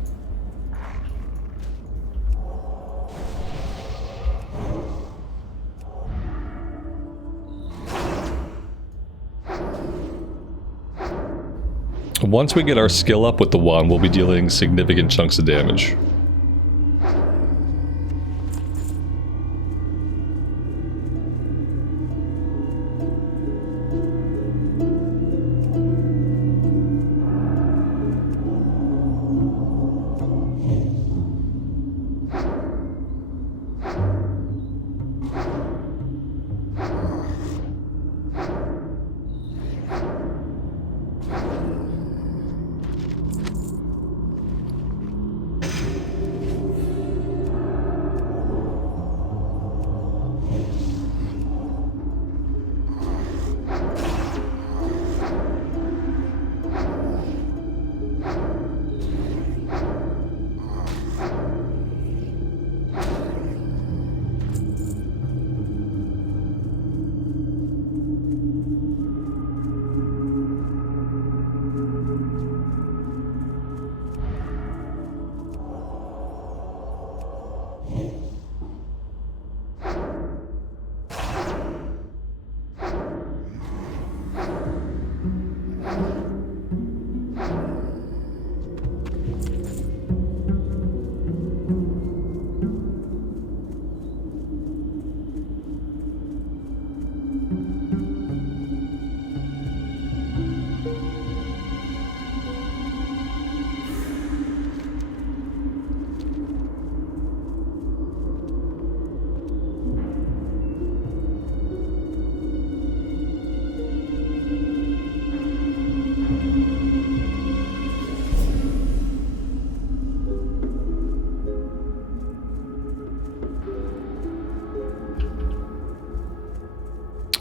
Once we get our skill up with the wand, we'll be dealing significant chunks of damage.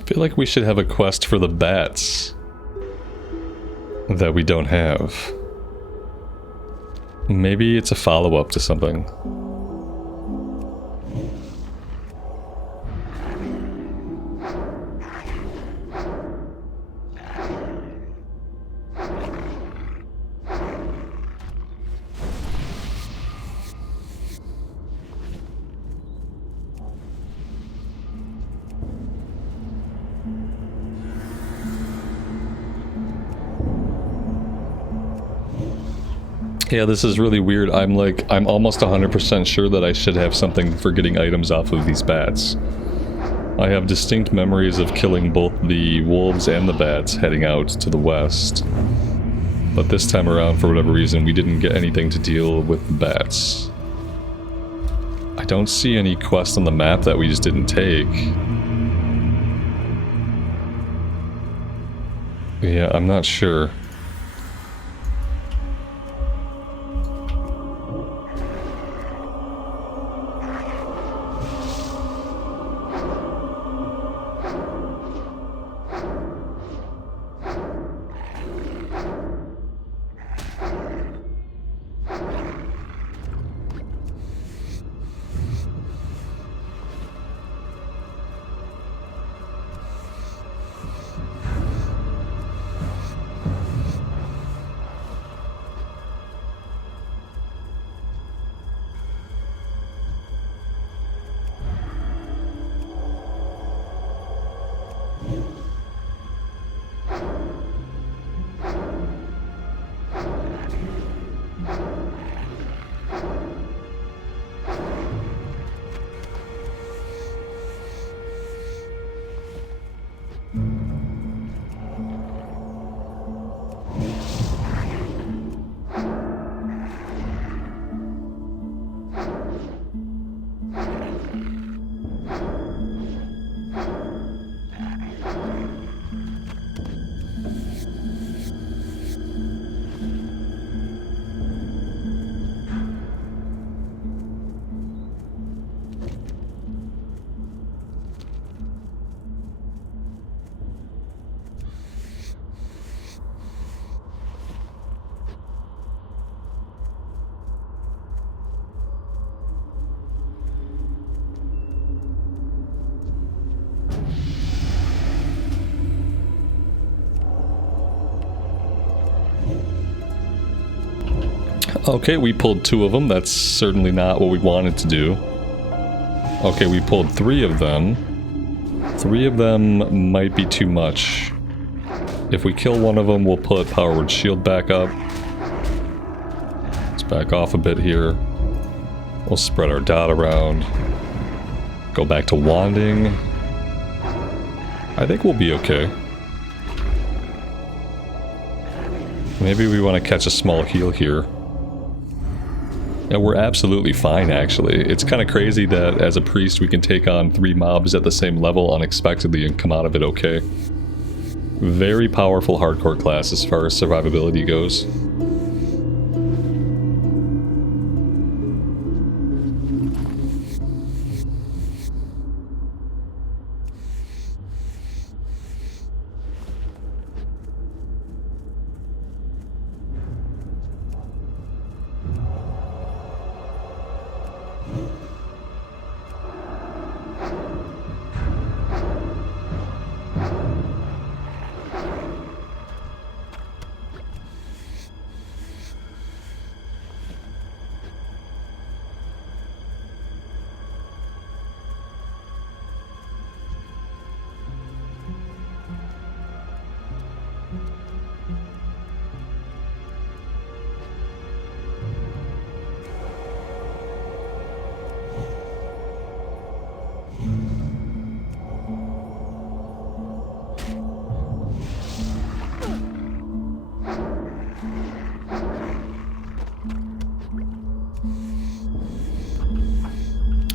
I feel like we should have a quest for the bats that we don't have. Maybe it's a follow-up to something. Yeah, this is really weird. I'm almost 100% sure that I should have something for getting items off of these bats. I have distinct memories of killing both the wolves and the bats heading out to the west. But this time around, for whatever reason, we didn't get anything to deal with the bats. I don't see any quest on the map that we just didn't take. Yeah, I'm not sure. Okay, we pulled 2 of them. That's certainly not what we wanted to do. Okay, we pulled 3 of them. 3 of them might be too much. If we kill one of them, we'll put Power Word Shield back up. Let's back off a bit here. We'll spread our dot around. Go back to wanding. I think we'll be okay. Maybe we want to catch a small heal here. Yeah, we're absolutely fine, actually. It's kind of crazy that as a priest we can take on 3 mobs at the same level unexpectedly and come out of it okay. Very powerful hardcore class as far as survivability goes.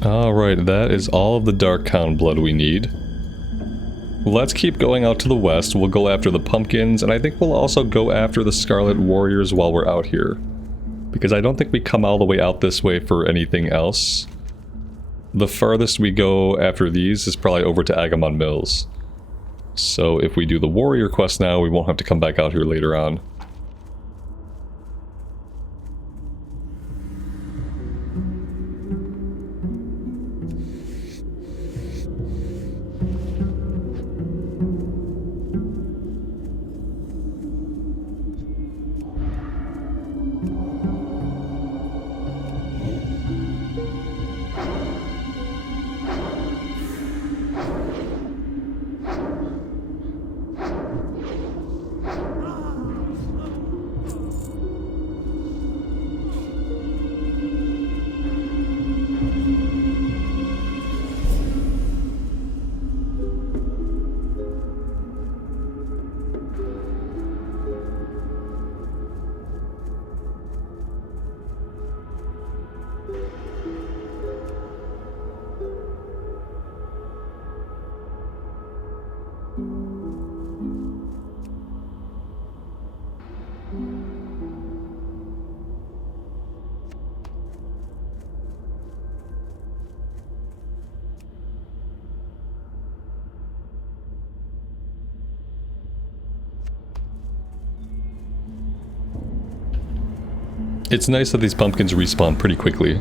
Alright, that is all of the Darkhound blood we need. Let's keep going out to the west. We'll go after the pumpkins, and I think we'll also go after the Scarlet Warriors while we're out here. Because I don't think we come all the way out this way for anything else. The farthest we go after these is probably over to Agamon Mills. So if we do the warrior quest now, we won't have to come back out here later on. It's nice that these pumpkins respawn pretty quickly.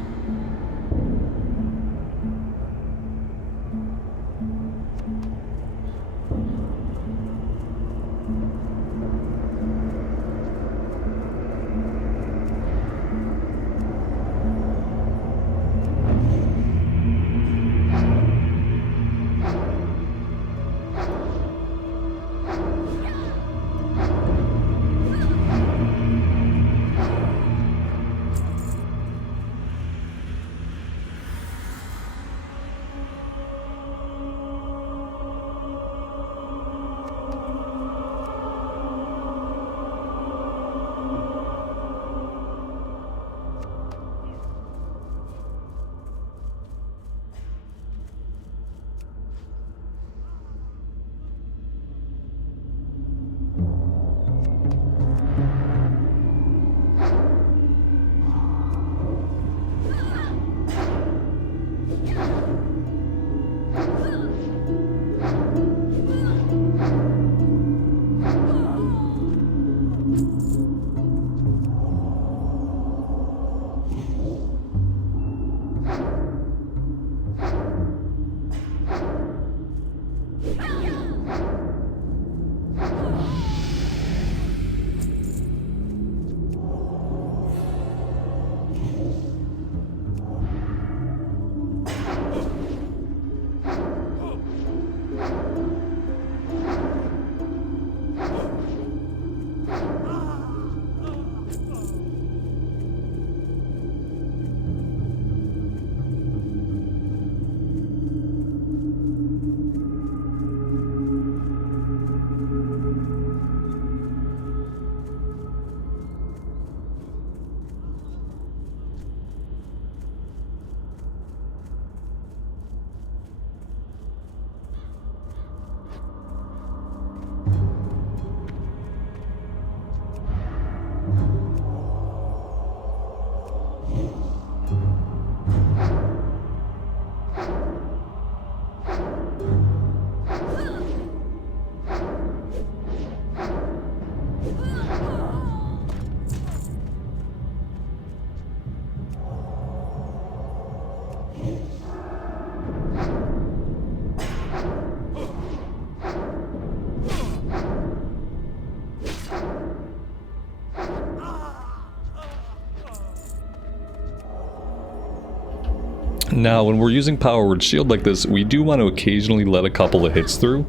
Now, when we're using Power Word Shield like this, we do want to occasionally let a couple of hits through.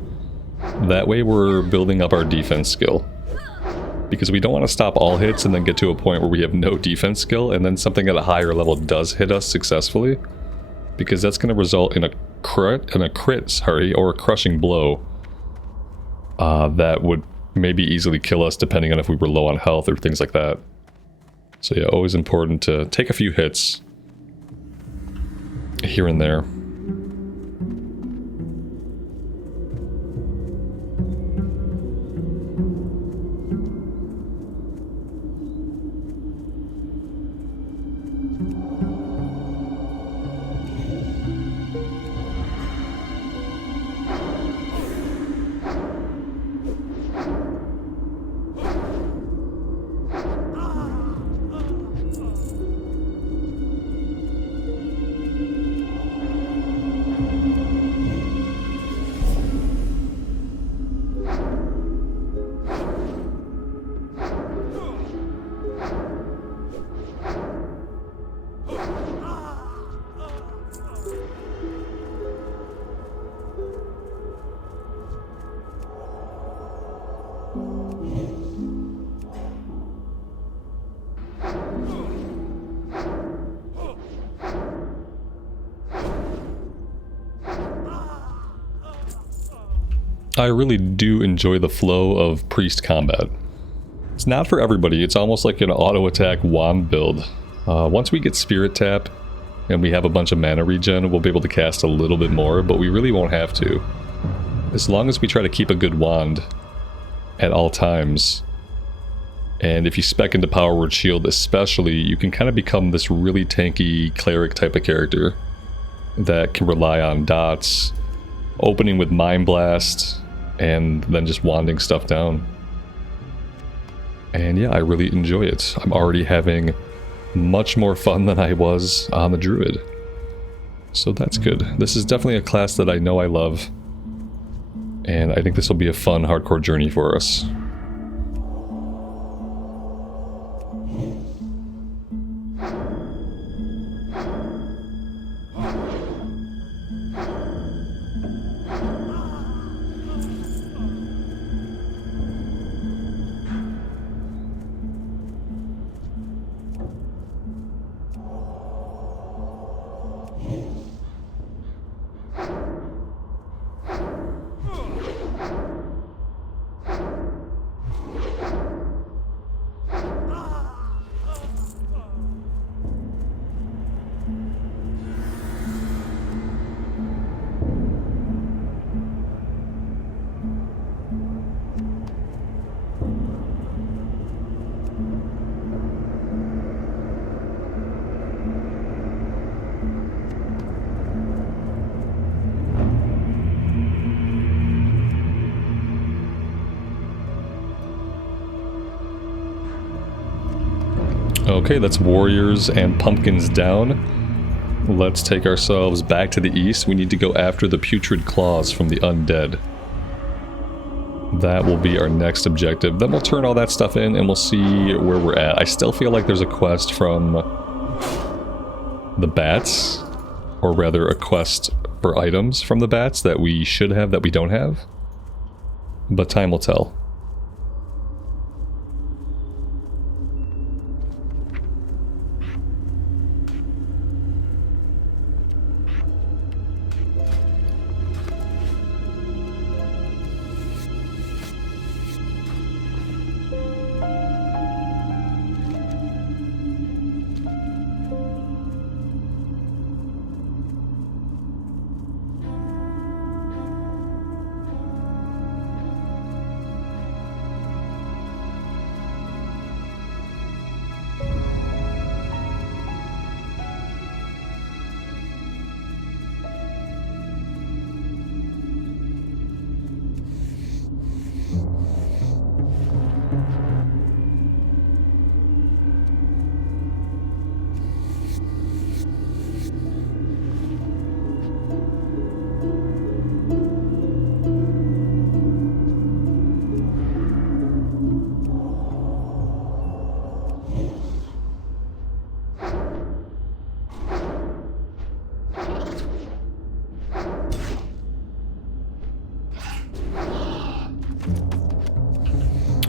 That way we're building up our defense skill. Because we don't want to stop all hits and then get to a point where we have no defense skill, and then something at a higher level does hit us successfully. Because that's going to result in a crit, or a crushing blow. That would maybe easily kill us depending on if we were low on health or things like that. So yeah, always important to take a few hits here and there. I really do enjoy the flow of priest combat. It's not for everybody. It's almost like an auto attack wand build. Once we get spirit tap and we have a bunch of mana regen, we'll be able to cast a little bit more, but we really won't have to. As long as we try to keep a good wand at all times. And if you spec into Power Word Shield especially, you can kind of become this really tanky cleric type of character that can rely on dots, opening with Mind Blast, and then just wanding stuff down. And yeah, I really enjoy it. I'm already having much more fun than I was on the Druid. So that's good. This is definitely a class that I know I love. And I think this will be a fun hardcore journey for us. Okay, that's warriors and pumpkins down. Let's take ourselves back to the east. We need to go after the putrid claws from the undead. That will be our next objective. Then we'll turn all that stuff in and we'll see where we're at. I still feel like there's a quest from the bats, or rather a quest for items from the bats that we should have that we don't have. But time will tell.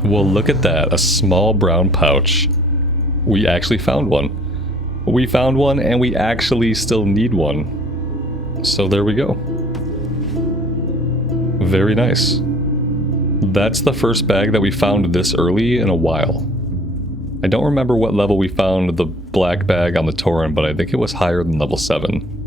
Well, look at that, a small brown pouch. We actually found one. We found one and we actually still need one. So there we go. Very nice. That's the first bag that we found this early in a while. I don't remember what level we found the black bag on the Tauren, but I think it was higher than level 7.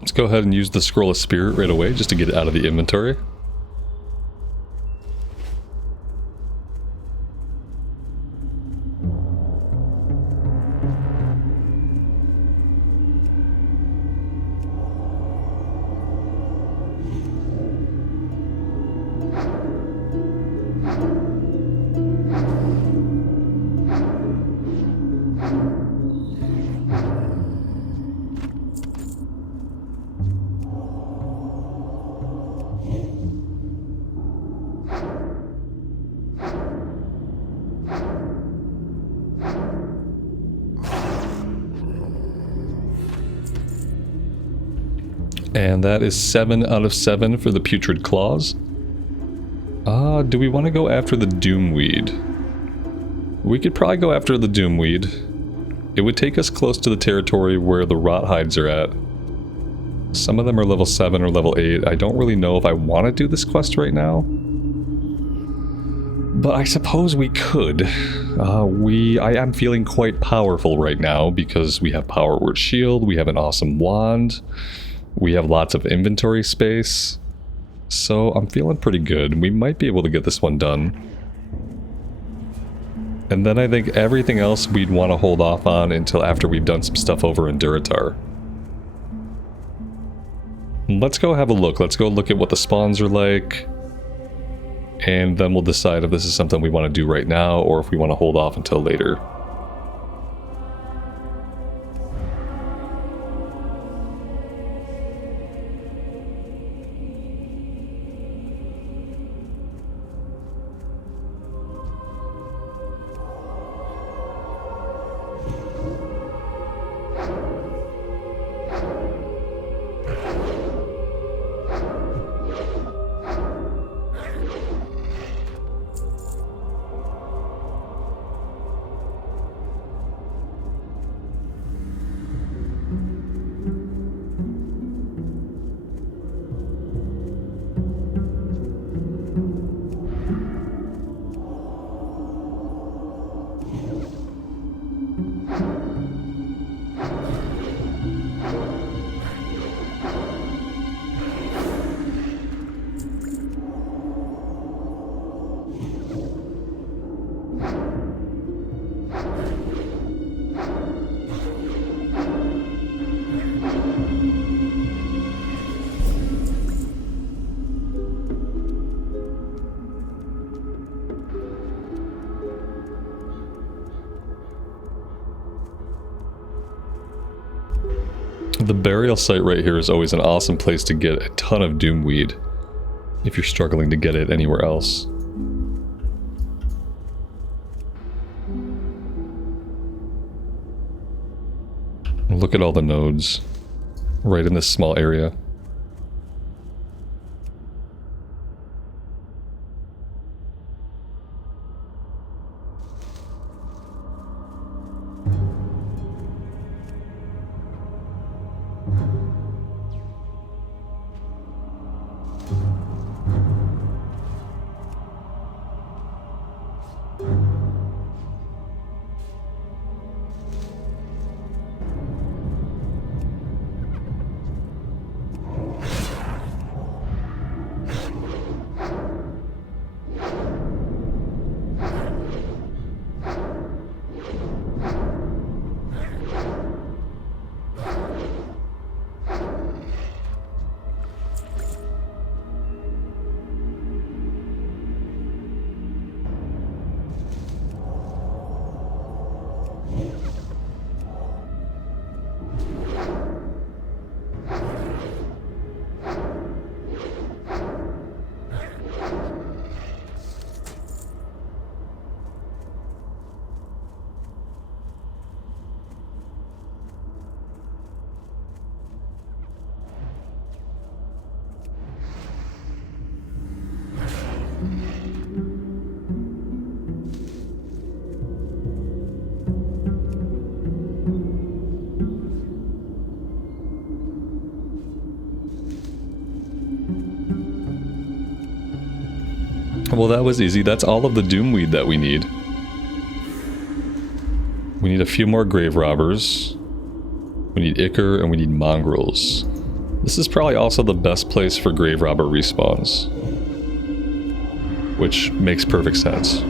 Let's go ahead and use the Scroll of Spirit right away just to get it out of the inventory. And that is 7 out of 7 for the Putrid Claws. Do we want to go after the Doomweed? We could probably go after the Doomweed. It would take us close to the territory where the Rot Hides are at. Some of them are level 7 or level 8. I don't really know if I want to do this quest right now. But I suppose we could. I am feeling quite powerful right now because we have Power Word Shield, we have an awesome wand, we have lots of inventory space. So I'm feeling pretty good. We might be able to get this one done. And then I think everything else we'd want to hold off on until after we've done some stuff over in Durotar. Let's go have a look. Let's go look at what the spawns are like. And then we'll decide if this is something we want to do right now or if we want to hold off until later. The burial site right here is always an awesome place to get a ton of Doomweed, if you're struggling to get it anywhere else. Look at all the nodes. right in this small area. Well, that was easy. That's all of the Doomweed that we need. We need a few more grave robbers. We need Ichor and we need mongrels. This is probably also the best place for grave robber respawns, which makes perfect sense.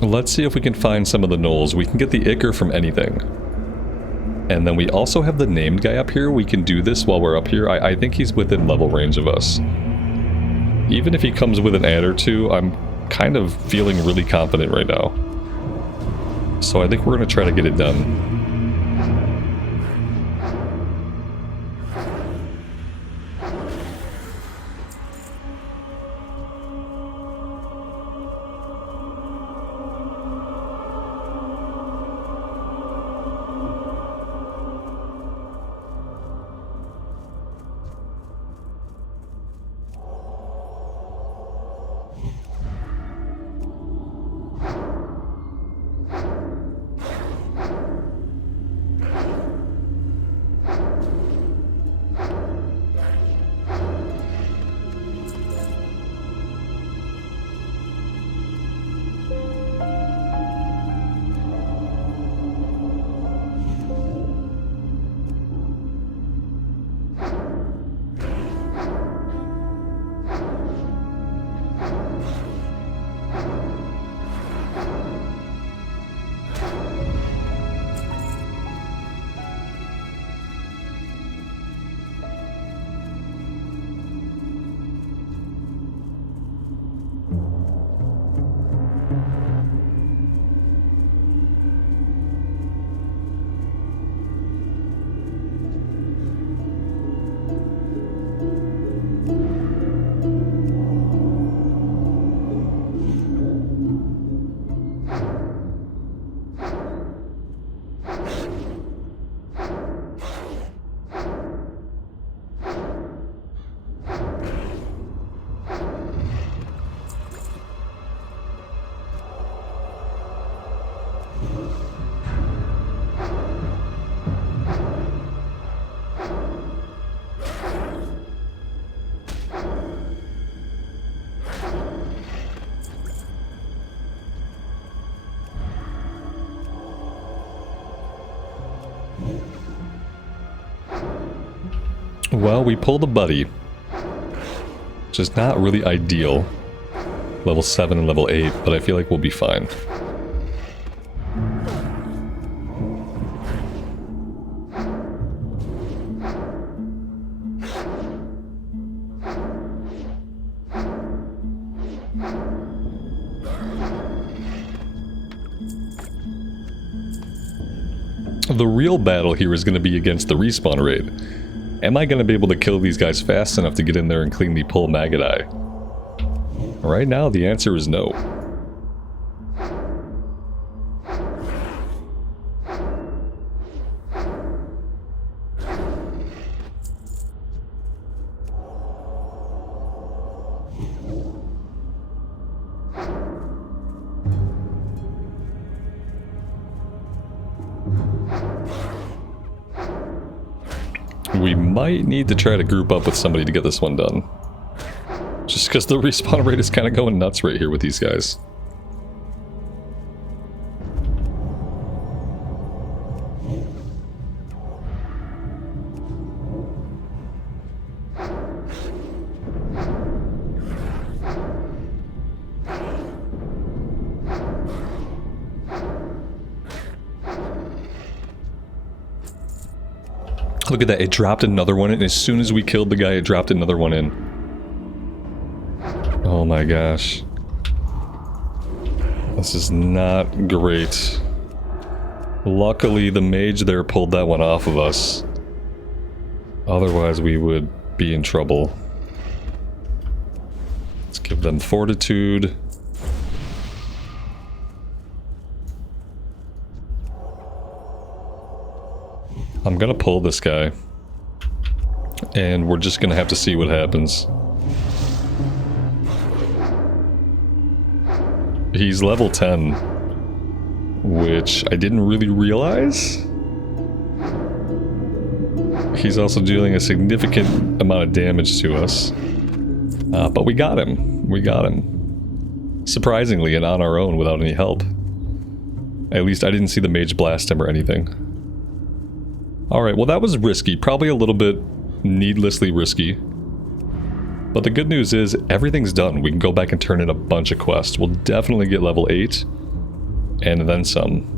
Let's see if we can find some of the gnolls. We can get the Ichor from anything. And then we also have the named guy up here. We can do this while we're up here. I think he's within level range of us. Even if he comes with an ad or two, I'm kind of feeling really confident right now. So I think we're going to try to get it done. Well, we pulled a buddy, which is not really ideal. Level 7 and level 8, but I feel like we'll be fine. The real battle here is going to be against the respawn rate. Am I going to be able to kill these guys fast enough to get in there and cleanly pull Maggot-Eye? Right now, the answer is no. We might need to try to group up with somebody to get this one done. Just because the respawn rate is kind of going nuts right here with these guys. Look at that, it dropped another one in. And as soon as we killed the guy, it dropped another one in. Oh my gosh. This is not great. Luckily, the mage there pulled that one off of us. Otherwise, we would be in trouble. Let's give them fortitude. I'm gonna pull this guy. And we're just gonna have to see what happens. He's level 10, which I didn't really realize. He's also dealing a significant amount of damage to us. But we got him. We got him. Surprisingly, and on our own without any help. At least I didn't see the mage blast him or anything. Alright, well that was risky. Probably a little bit needlessly risky. But the good news is, everything's done. We can go back and turn in a bunch of quests. We'll definitely get level 8. And then some.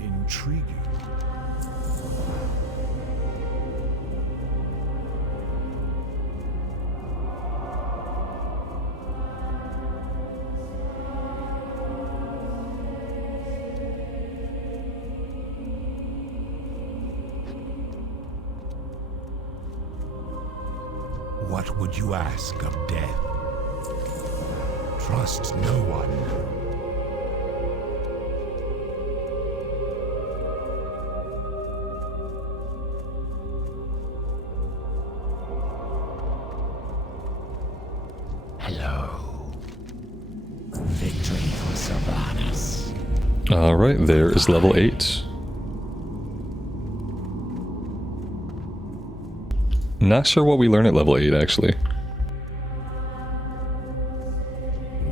Intriguing. What would you ask of death? Trust no one. Alright, there is level 8. Not sure what we learn at level 8, actually.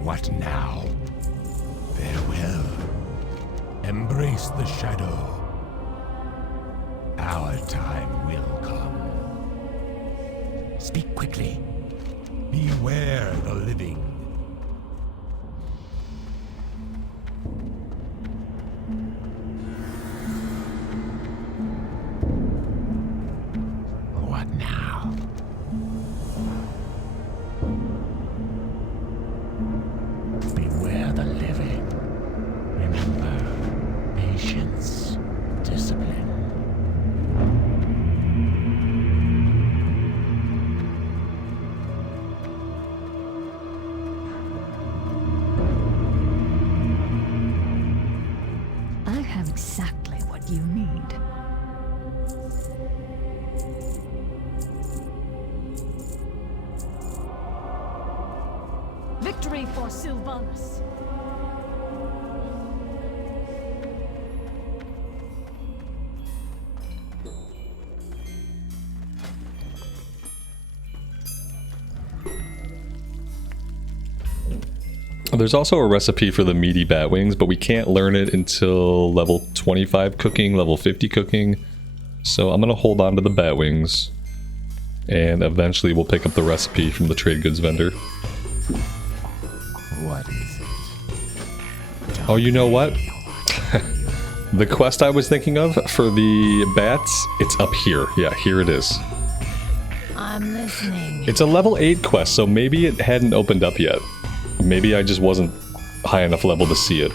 What now? Farewell. Embrace the shadow. Our time will come. Speak quickly. Beware the living. you need. Victory for Sylvanas! There's also a recipe for the meaty bat wings, but we can't learn it until level 25 cooking, level 50 cooking. So I'm going to hold on to the bat wings. And eventually we'll pick up the recipe from the trade goods vendor. What is it? Oh, you know what? The quest I was thinking of for the bats, it's up here. Yeah, here it is. I'm listening. It's a level 8 quest, so maybe it hadn't opened up yet. Maybe I just wasn't high enough level to see it.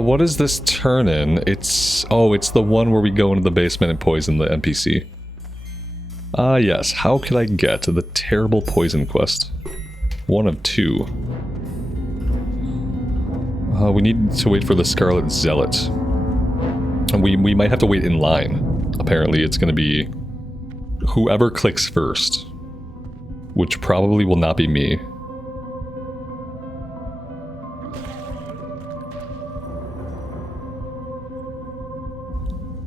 What is this turn-in? It's the one where we go into the basement and poison the NPC. Yes. How could I get to the terrible poison quest? One of two. We need to wait for the Scarlet Zealot. And we might have to wait in line. Apparently it's going to be whoever clicks first. Which probably will not be me.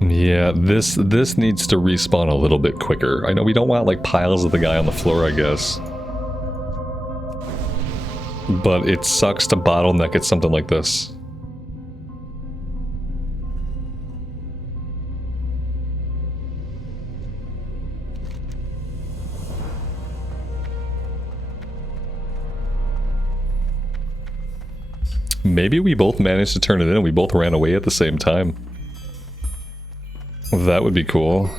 Yeah, this needs to respawn a little bit quicker. I know we don't want like piles of the guy on the floor, I guess. But it sucks to bottleneck at something like this. Maybe we both managed to turn it in and we both ran away at the same time. That would be cool.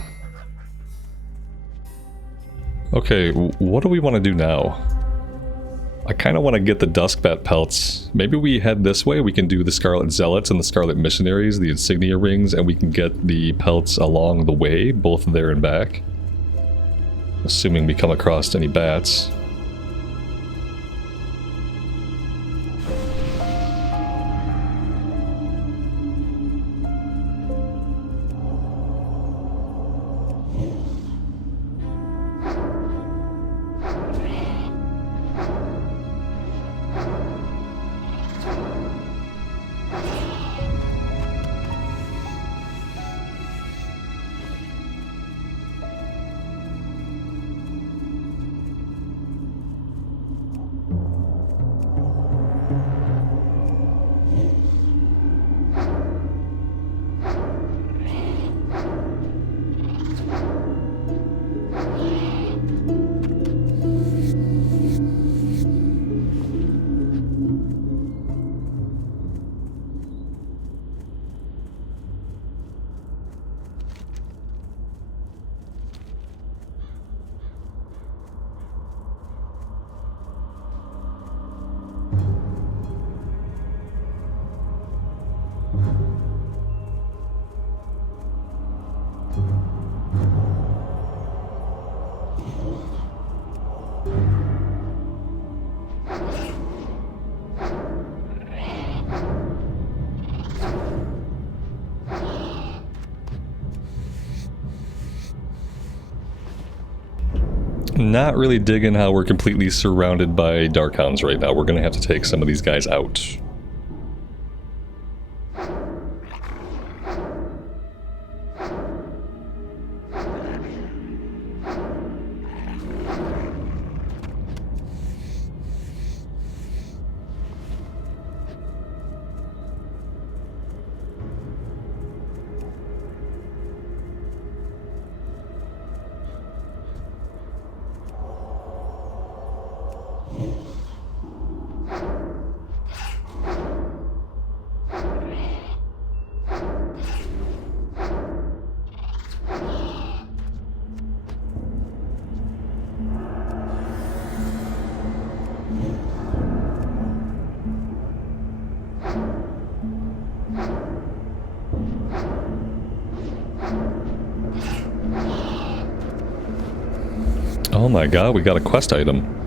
Okay, what do we want to do now? I kind of want to get the Duskbat pelts. Maybe we head this way, we can do the Scarlet Zealots and the Scarlet Missionaries, the Insignia Rings, and we can get the pelts along the way, both there and back. Assuming we come across any bats. Not really digging how we're completely surrounded by Darkhounds right now. We're gonna have to take some of these guys out. Oh my god, we got a quest item.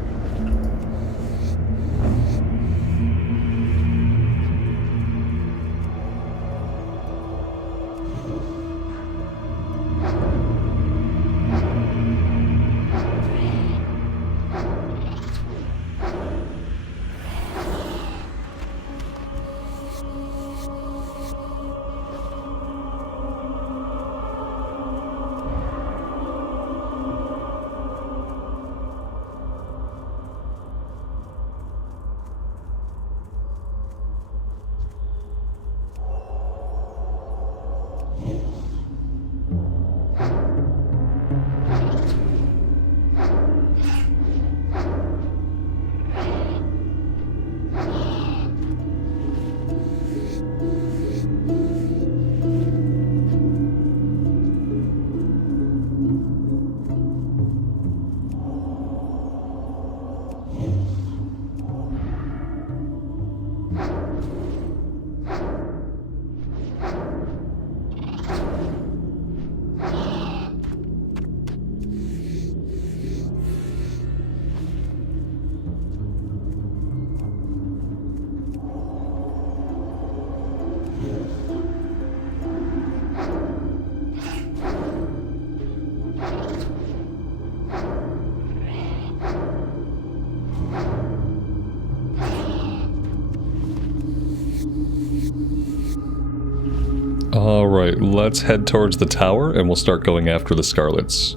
Alright, let's head towards the tower and we'll start going after the Scarlets.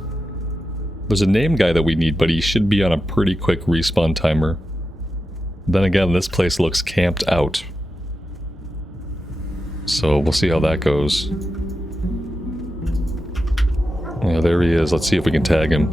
There's a name guy that we need, but he should be on a pretty quick respawn timer. Then again, this place looks camped out. So we'll see how that goes. Yeah, there he is. Let's see if we can tag him.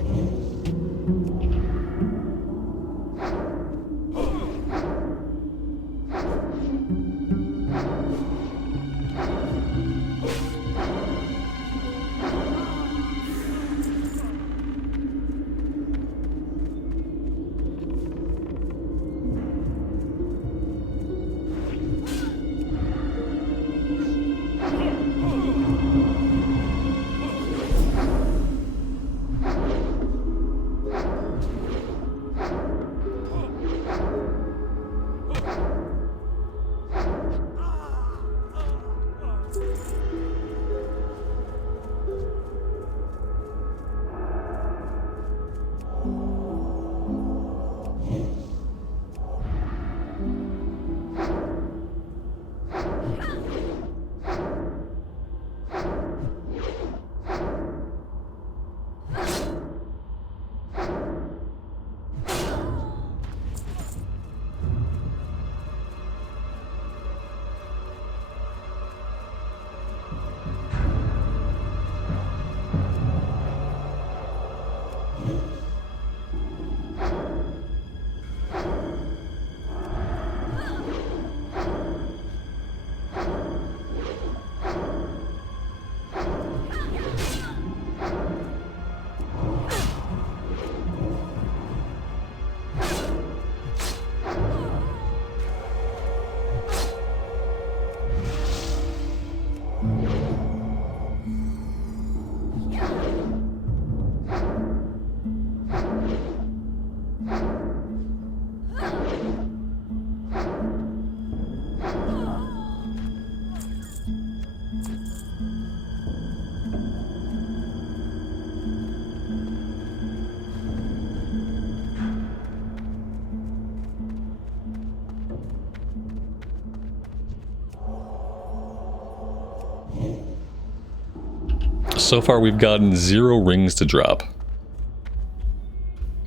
So far we've gotten 0 rings to drop.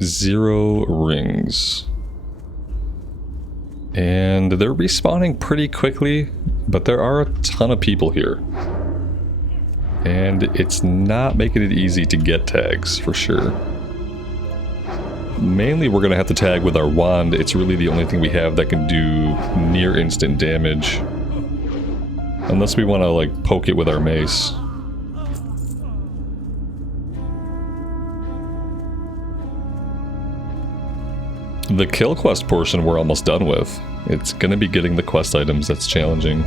0 rings. And they're respawning pretty quickly, but there are a ton of people here. And it's not making it easy to get tags, for sure. Mainly we're going to have to tag with our wand. It's really the only thing we have that can do near instant damage. Unless we want to, like, poke it with our mace. The kill quest portion we're almost done with. It's gonna be getting the quest items that's challenging.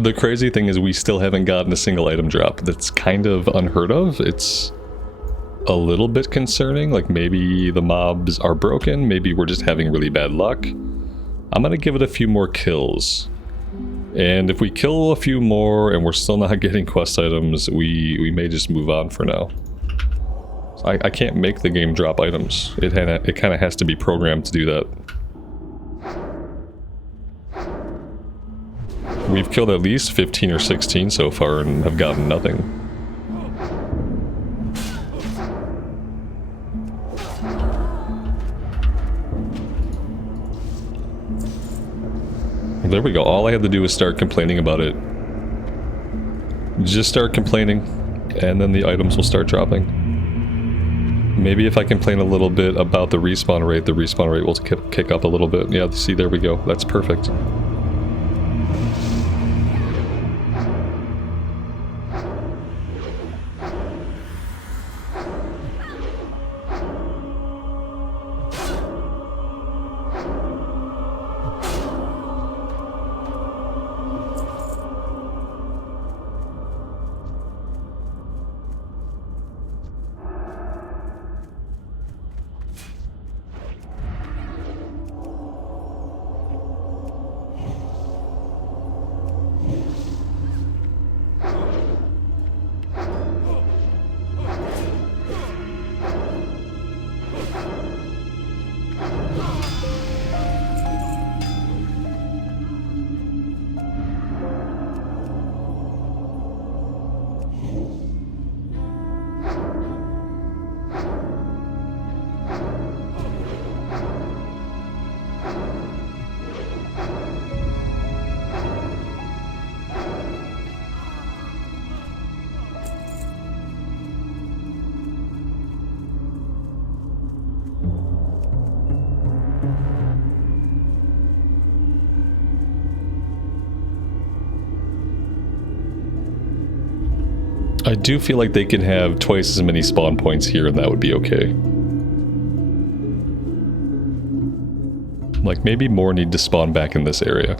The crazy thing is we still haven't gotten a single item drop. That's kind of unheard of. It's a little bit concerning. Like maybe the mobs are broken. Maybe we're just having really bad luck. I'm gonna give it a few more kills. And if we kill a few more and we're still not getting quest items, we may just move on for now. I can't make the game drop items. It kind of has to be programmed to do that. We've killed at least 15 or 16 so far and have gotten nothing. There we go. All I have to do is start complaining about it. Just start complaining, and then the items will start dropping. Maybe if I complain a little bit about the respawn rate will kick up a little bit. Yeah, see, there we go. That's perfect. I do feel like they can have twice as many spawn points here and that would be okay. Like maybe more need to spawn back in this area.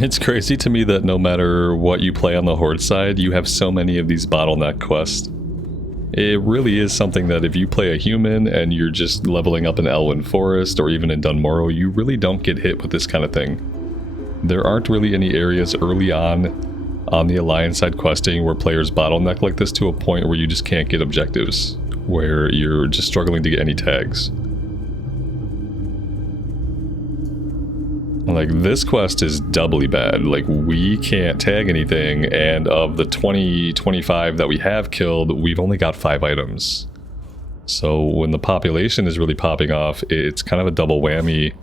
It's crazy to me that no matter what you play on the Horde side, you have so many of these Bottleneck quests. It really is something that if you play a human and you're just leveling up in Elwyn Forest or even in Dunmorrow, you really don't get hit with this kind of thing. There aren't really any areas early on the Alliance side questing where players bottleneck like this to a point where you just can't get objectives, where you're just struggling to get any tags. Like, this quest is doubly bad. Like, we can't tag anything, and of the 25 that we have killed, we've only got 5 items. So when the population is really popping off, it's kind of a double whammy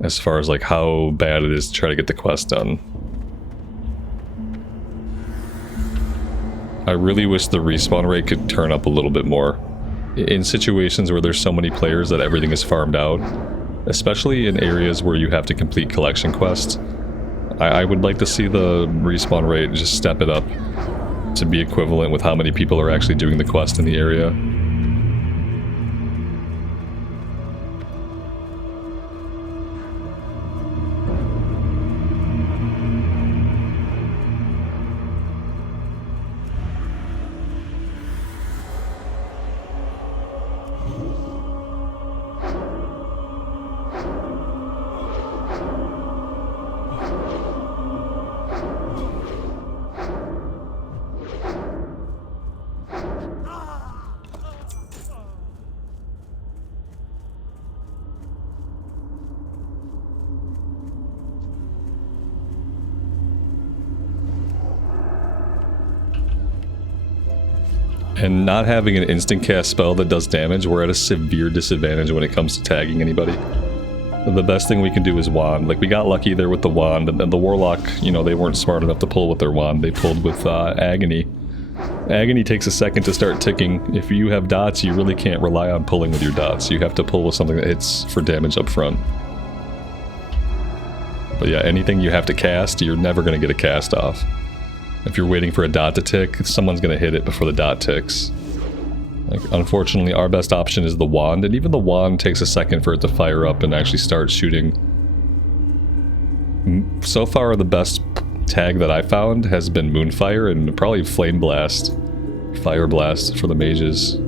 as far as like how bad it is to try to get the quest done. I really wish the respawn rate could turn up a little bit more. In situations where there's so many players that everything is farmed out, especially in areas where you have to complete collection quests, I would like to see the respawn rate just step it up to be equivalent with how many people are actually doing the quest in the area. And not having an instant cast spell that does damage, we're at a severe disadvantage when it comes to tagging anybody. The best thing we can do is wand. Like, we got lucky there with the wand, and then the warlock, you know, they weren't smart enough to pull with their wand. They pulled with agony. Agony takes a second to start ticking. If you have dots, you really can't rely on pulling with your dots. You have to pull with something that hits for damage up front. But yeah, anything you have to cast, you're never going to get a cast off. If you're waiting for a dot to tick, someone's going to hit it before the dot ticks. Like, unfortunately, our best option is the wand, and even the wand takes a second for it to fire up and actually start shooting. So far, the best tag that I found has been Moonfire and probably Flame Blast, Fire Blast for the mages.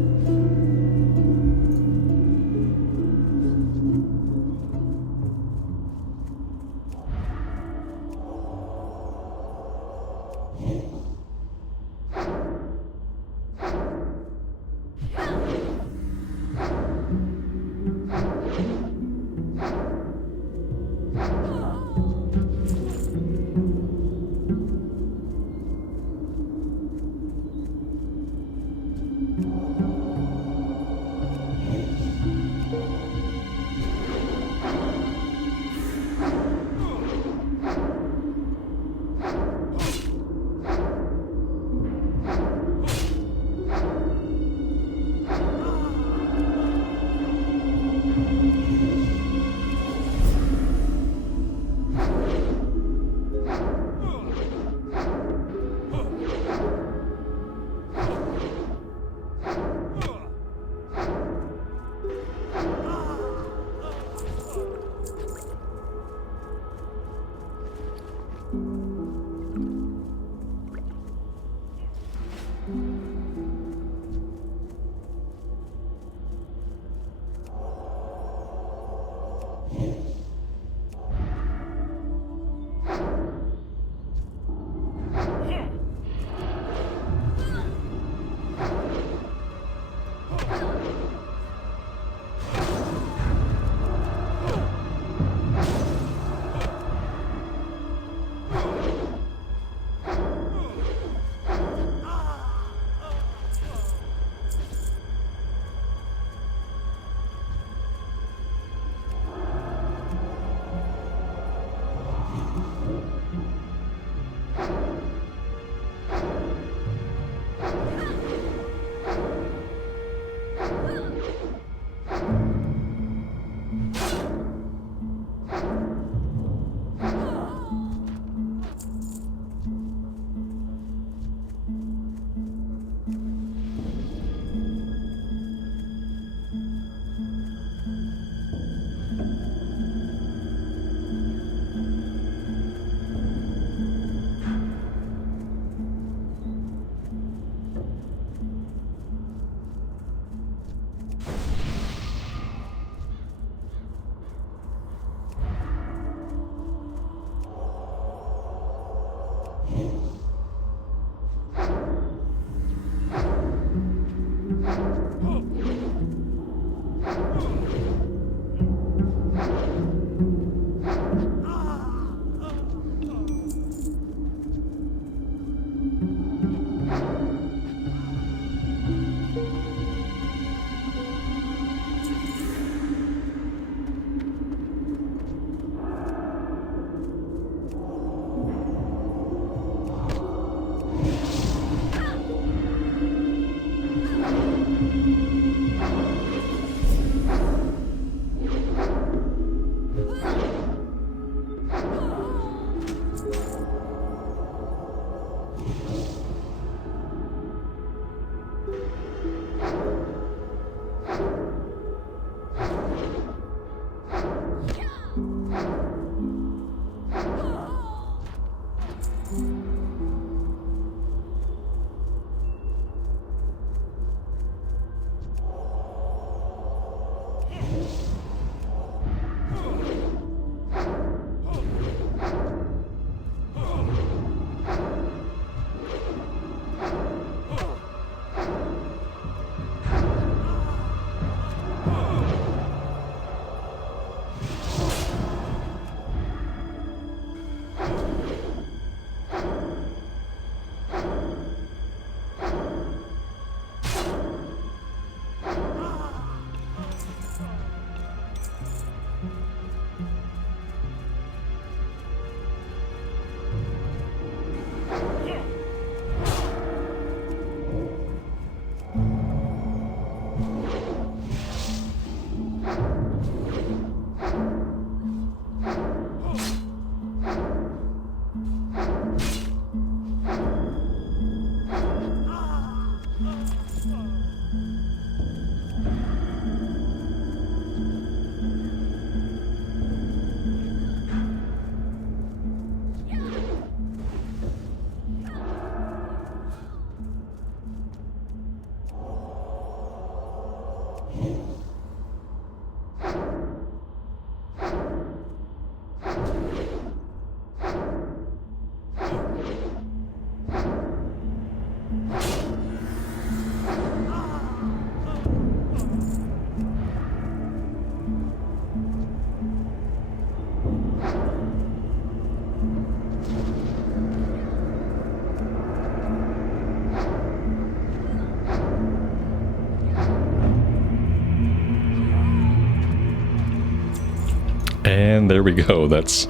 And there we go. That's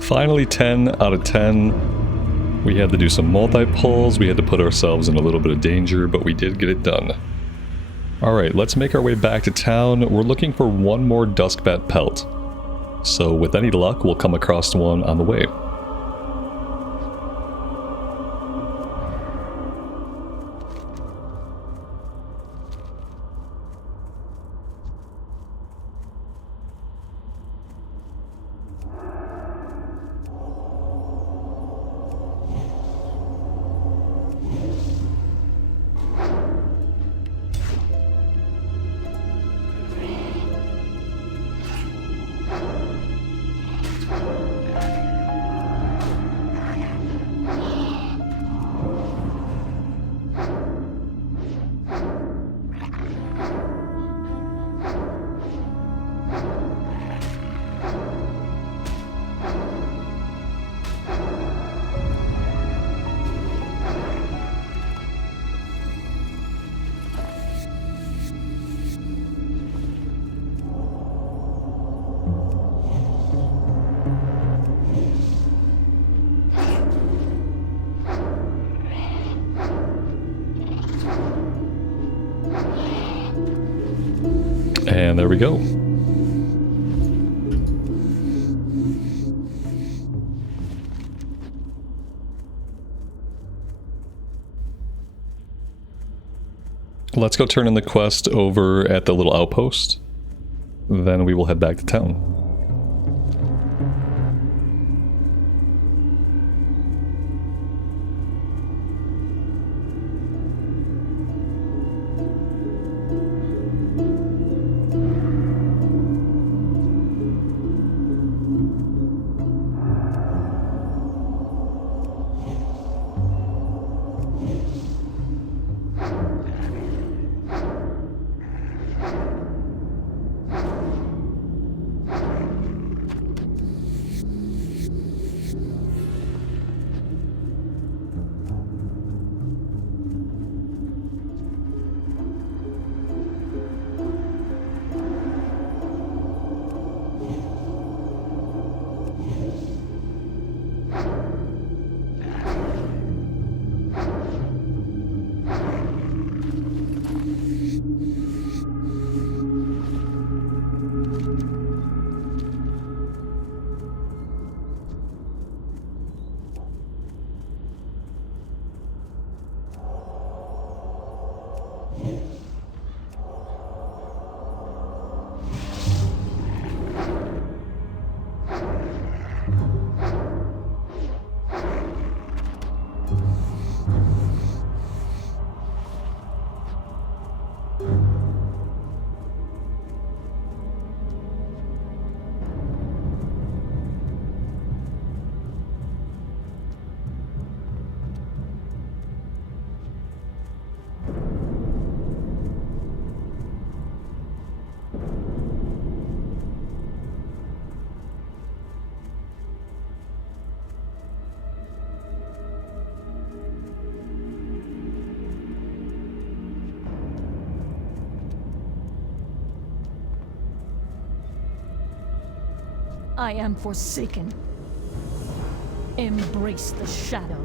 finally 10 out of 10. We had to do some multi-pulls. We had to put ourselves in a little bit of danger, but we did get it done. Alright, let's make our way back to town. We're looking for one more Duskbat pelt. So with any luck, we'll come across one on the way. And there we go. Let's go turn in the quest over at the little outpost. Then we will head back to town. I am forsaken. Embrace the shadow.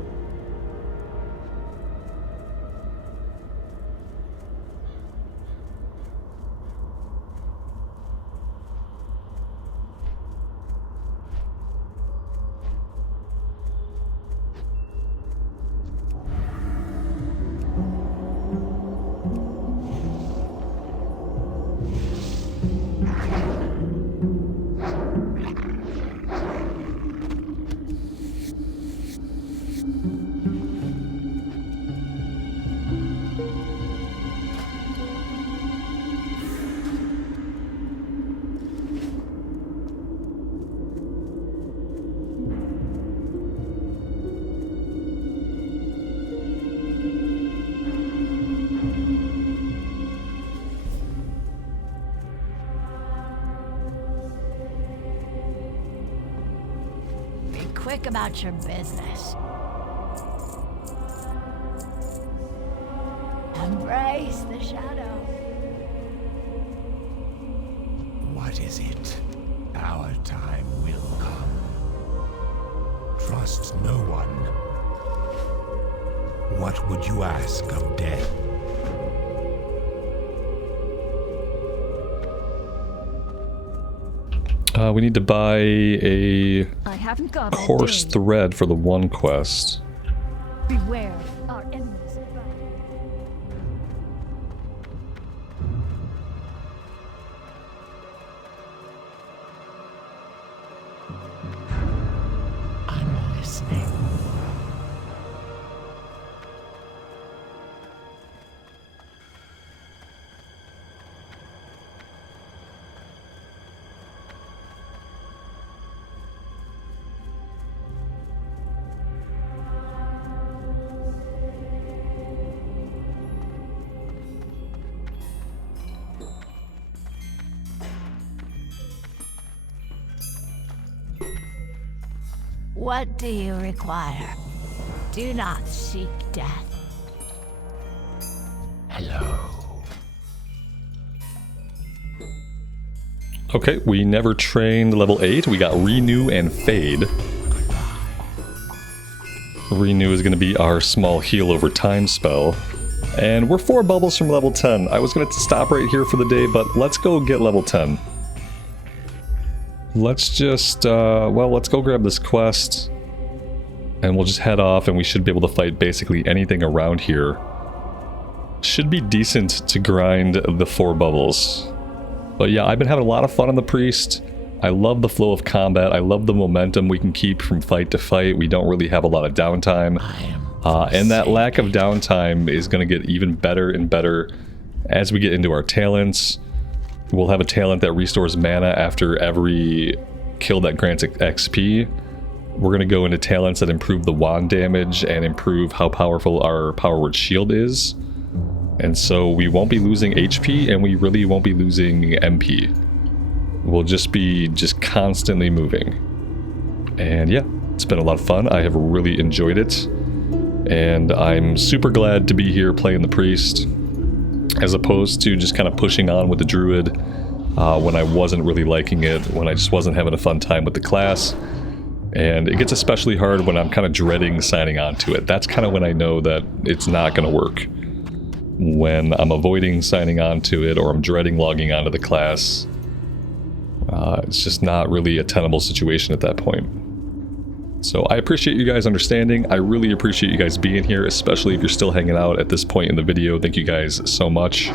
Quick about your business. Embrace the shadow. What is it? Our time will come. Trust no one. What would you ask of death? We need to buy a I haven't got all coarse day. thread for the one quest. Beware, our enemies abound. I'm listening. What do you require? Do not seek death. Hello. Okay, we never trained level 8. We got Renew and Fade. Renew is going to be our small heal over time spell. And we're 4 bubbles from level 10. I was going to stop right here for the day, but let's go get level 10. Let's just, well, let's go grab this quest. And we'll just head off, and we should be able to fight basically anything around here. Should be decent to grind the 4 bubbles. But yeah, I've been having a lot of fun on the Priest. I love the flow of combat. I love the momentum we can keep from fight to fight. We don't really have a lot of downtime. And that lack of downtime is going to get even better and better as we get into our talents. We'll have a talent that restores mana after every kill that grants XP. We're going to go into talents that improve the wand damage and improve how powerful our Power Word Shield is. And so we won't be losing HP, and we really won't be losing MP. We'll just be constantly moving. And yeah, it's been a lot of fun. I have really enjoyed it. And I'm super glad to be here playing the Priest, as opposed to just kind of pushing on with the Druid when I wasn't really liking it, when I just wasn't having a fun time with the class. And it gets especially hard when I'm kind of dreading signing on to it. That's kind of when I know that it's not going to work. When I'm avoiding signing on to it, or I'm dreading logging onto the class, it's just not really a tenable situation at that point. So I appreciate you guys understanding. I really appreciate you guys being here, especially if you're still hanging out at this point in the video. Thank you guys so much.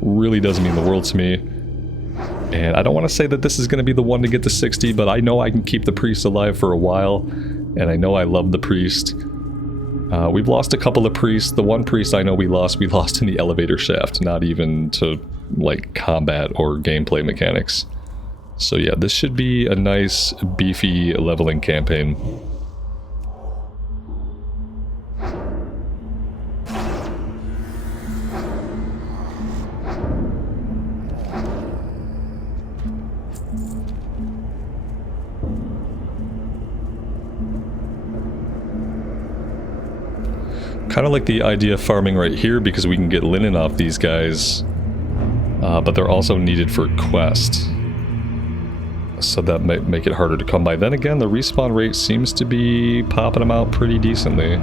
Really does mean the world to me. And I don't want to say that this is going to be the one to get to 60, but I know I can keep the Priest alive for a while, and I know I love the Priest. We've lost a couple of Priests. The one Priest I know we lost in the elevator shaft, not even to, like, combat or gameplay mechanics. So yeah, this should be a nice, beefy leveling campaign. Kind of like the idea of farming right here, because we can get linen off these guys, but they're also needed for quest. So that might make it harder to come by. Then again, the respawn rate seems to be popping them out pretty decently.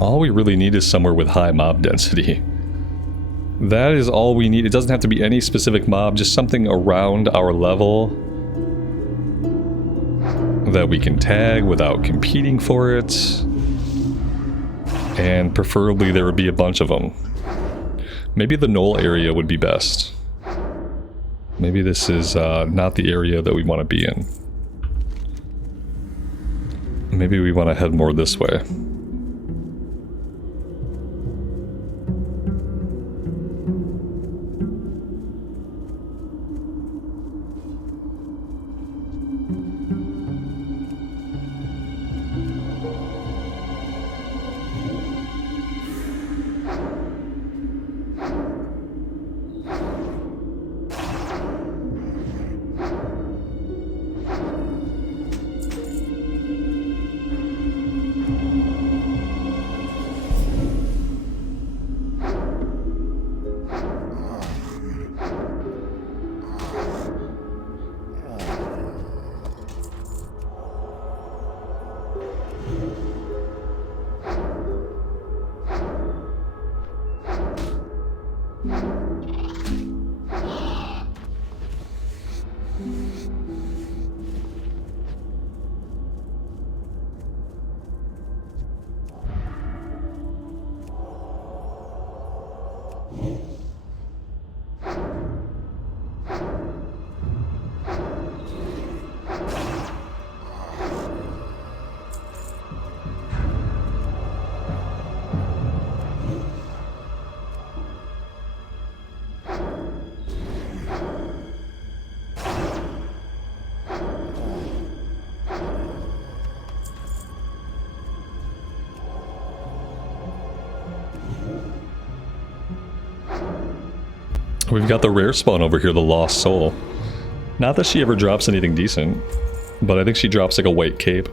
All we really need is somewhere with high mob density. That is all we need. It doesn't have to be any specific mob, just something around our level that we can tag without competing for it. And preferably there would be a bunch of them. Maybe the knoll area would be best. Maybe this is not the area that we want to be in. Maybe we want to head more this way. We've got the rare spawn over here, the Lost Soul. Not that she ever drops anything decent, but I think she drops like a white cape.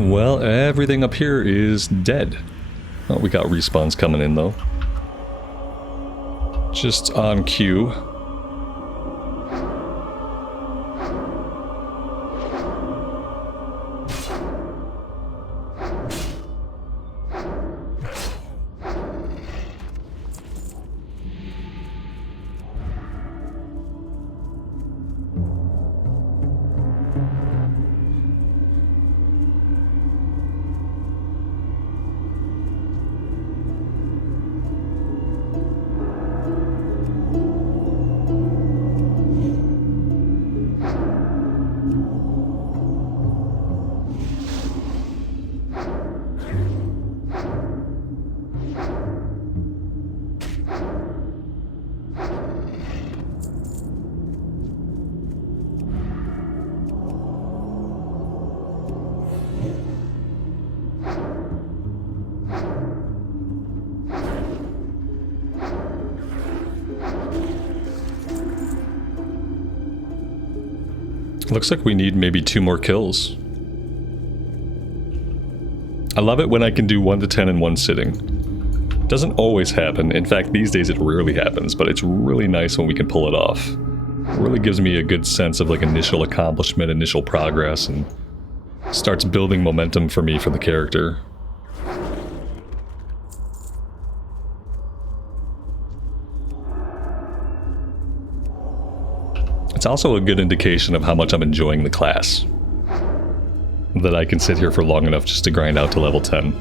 Well, everything up here is dead. Oh, we got respawns coming in though. Just on cue. Looks like we need maybe 2 more kills. I love it when I can do 1 to 10 in one sitting. Doesn't always happen. In fact, these days it rarely happens, but it's really nice when we can pull it off. It really gives me a good sense of like initial accomplishment, initial progress, and starts building momentum for me for the character. It's also a good indication of how much I'm enjoying the class. That I can sit here for long enough just to grind out to level 10.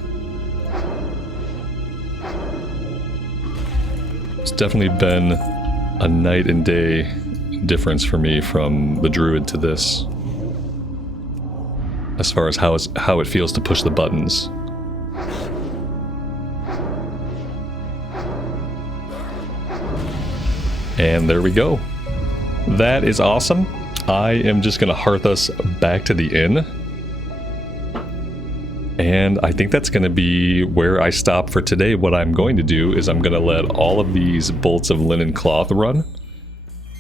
It's definitely been a night and day difference for me from the druid to this. As far as how it feels to push the buttons. And there we go. That is awesome. I am just going to hearth us back to the inn. And I think that's going to be where I stop for today. What I'm going to do is I'm going to let all of these bolts of linen cloth run.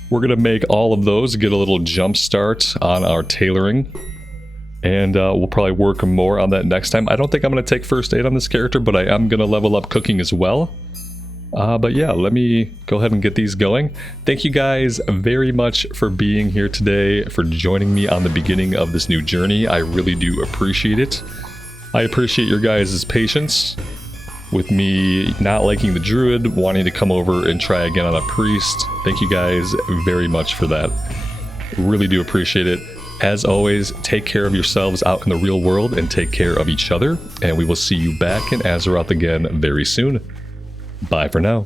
We're going to make all of those, get a little jump start on our tailoring. And we'll probably work more on that next time. I don't think I'm going to take first aid on this character, but I am going to level up cooking as well. But yeah, let me go ahead and get these going. Thank you guys very much for being here today, for joining me on the beginning of this new journey. I really do appreciate it. I appreciate your guys' patience with me not liking the druid, wanting to come over and try again on a priest. Thank you guys very much for that. Really do appreciate it. As always, take care of yourselves out in the real world and take care of each other. And we will see you back in Azeroth again very soon. Bye for now.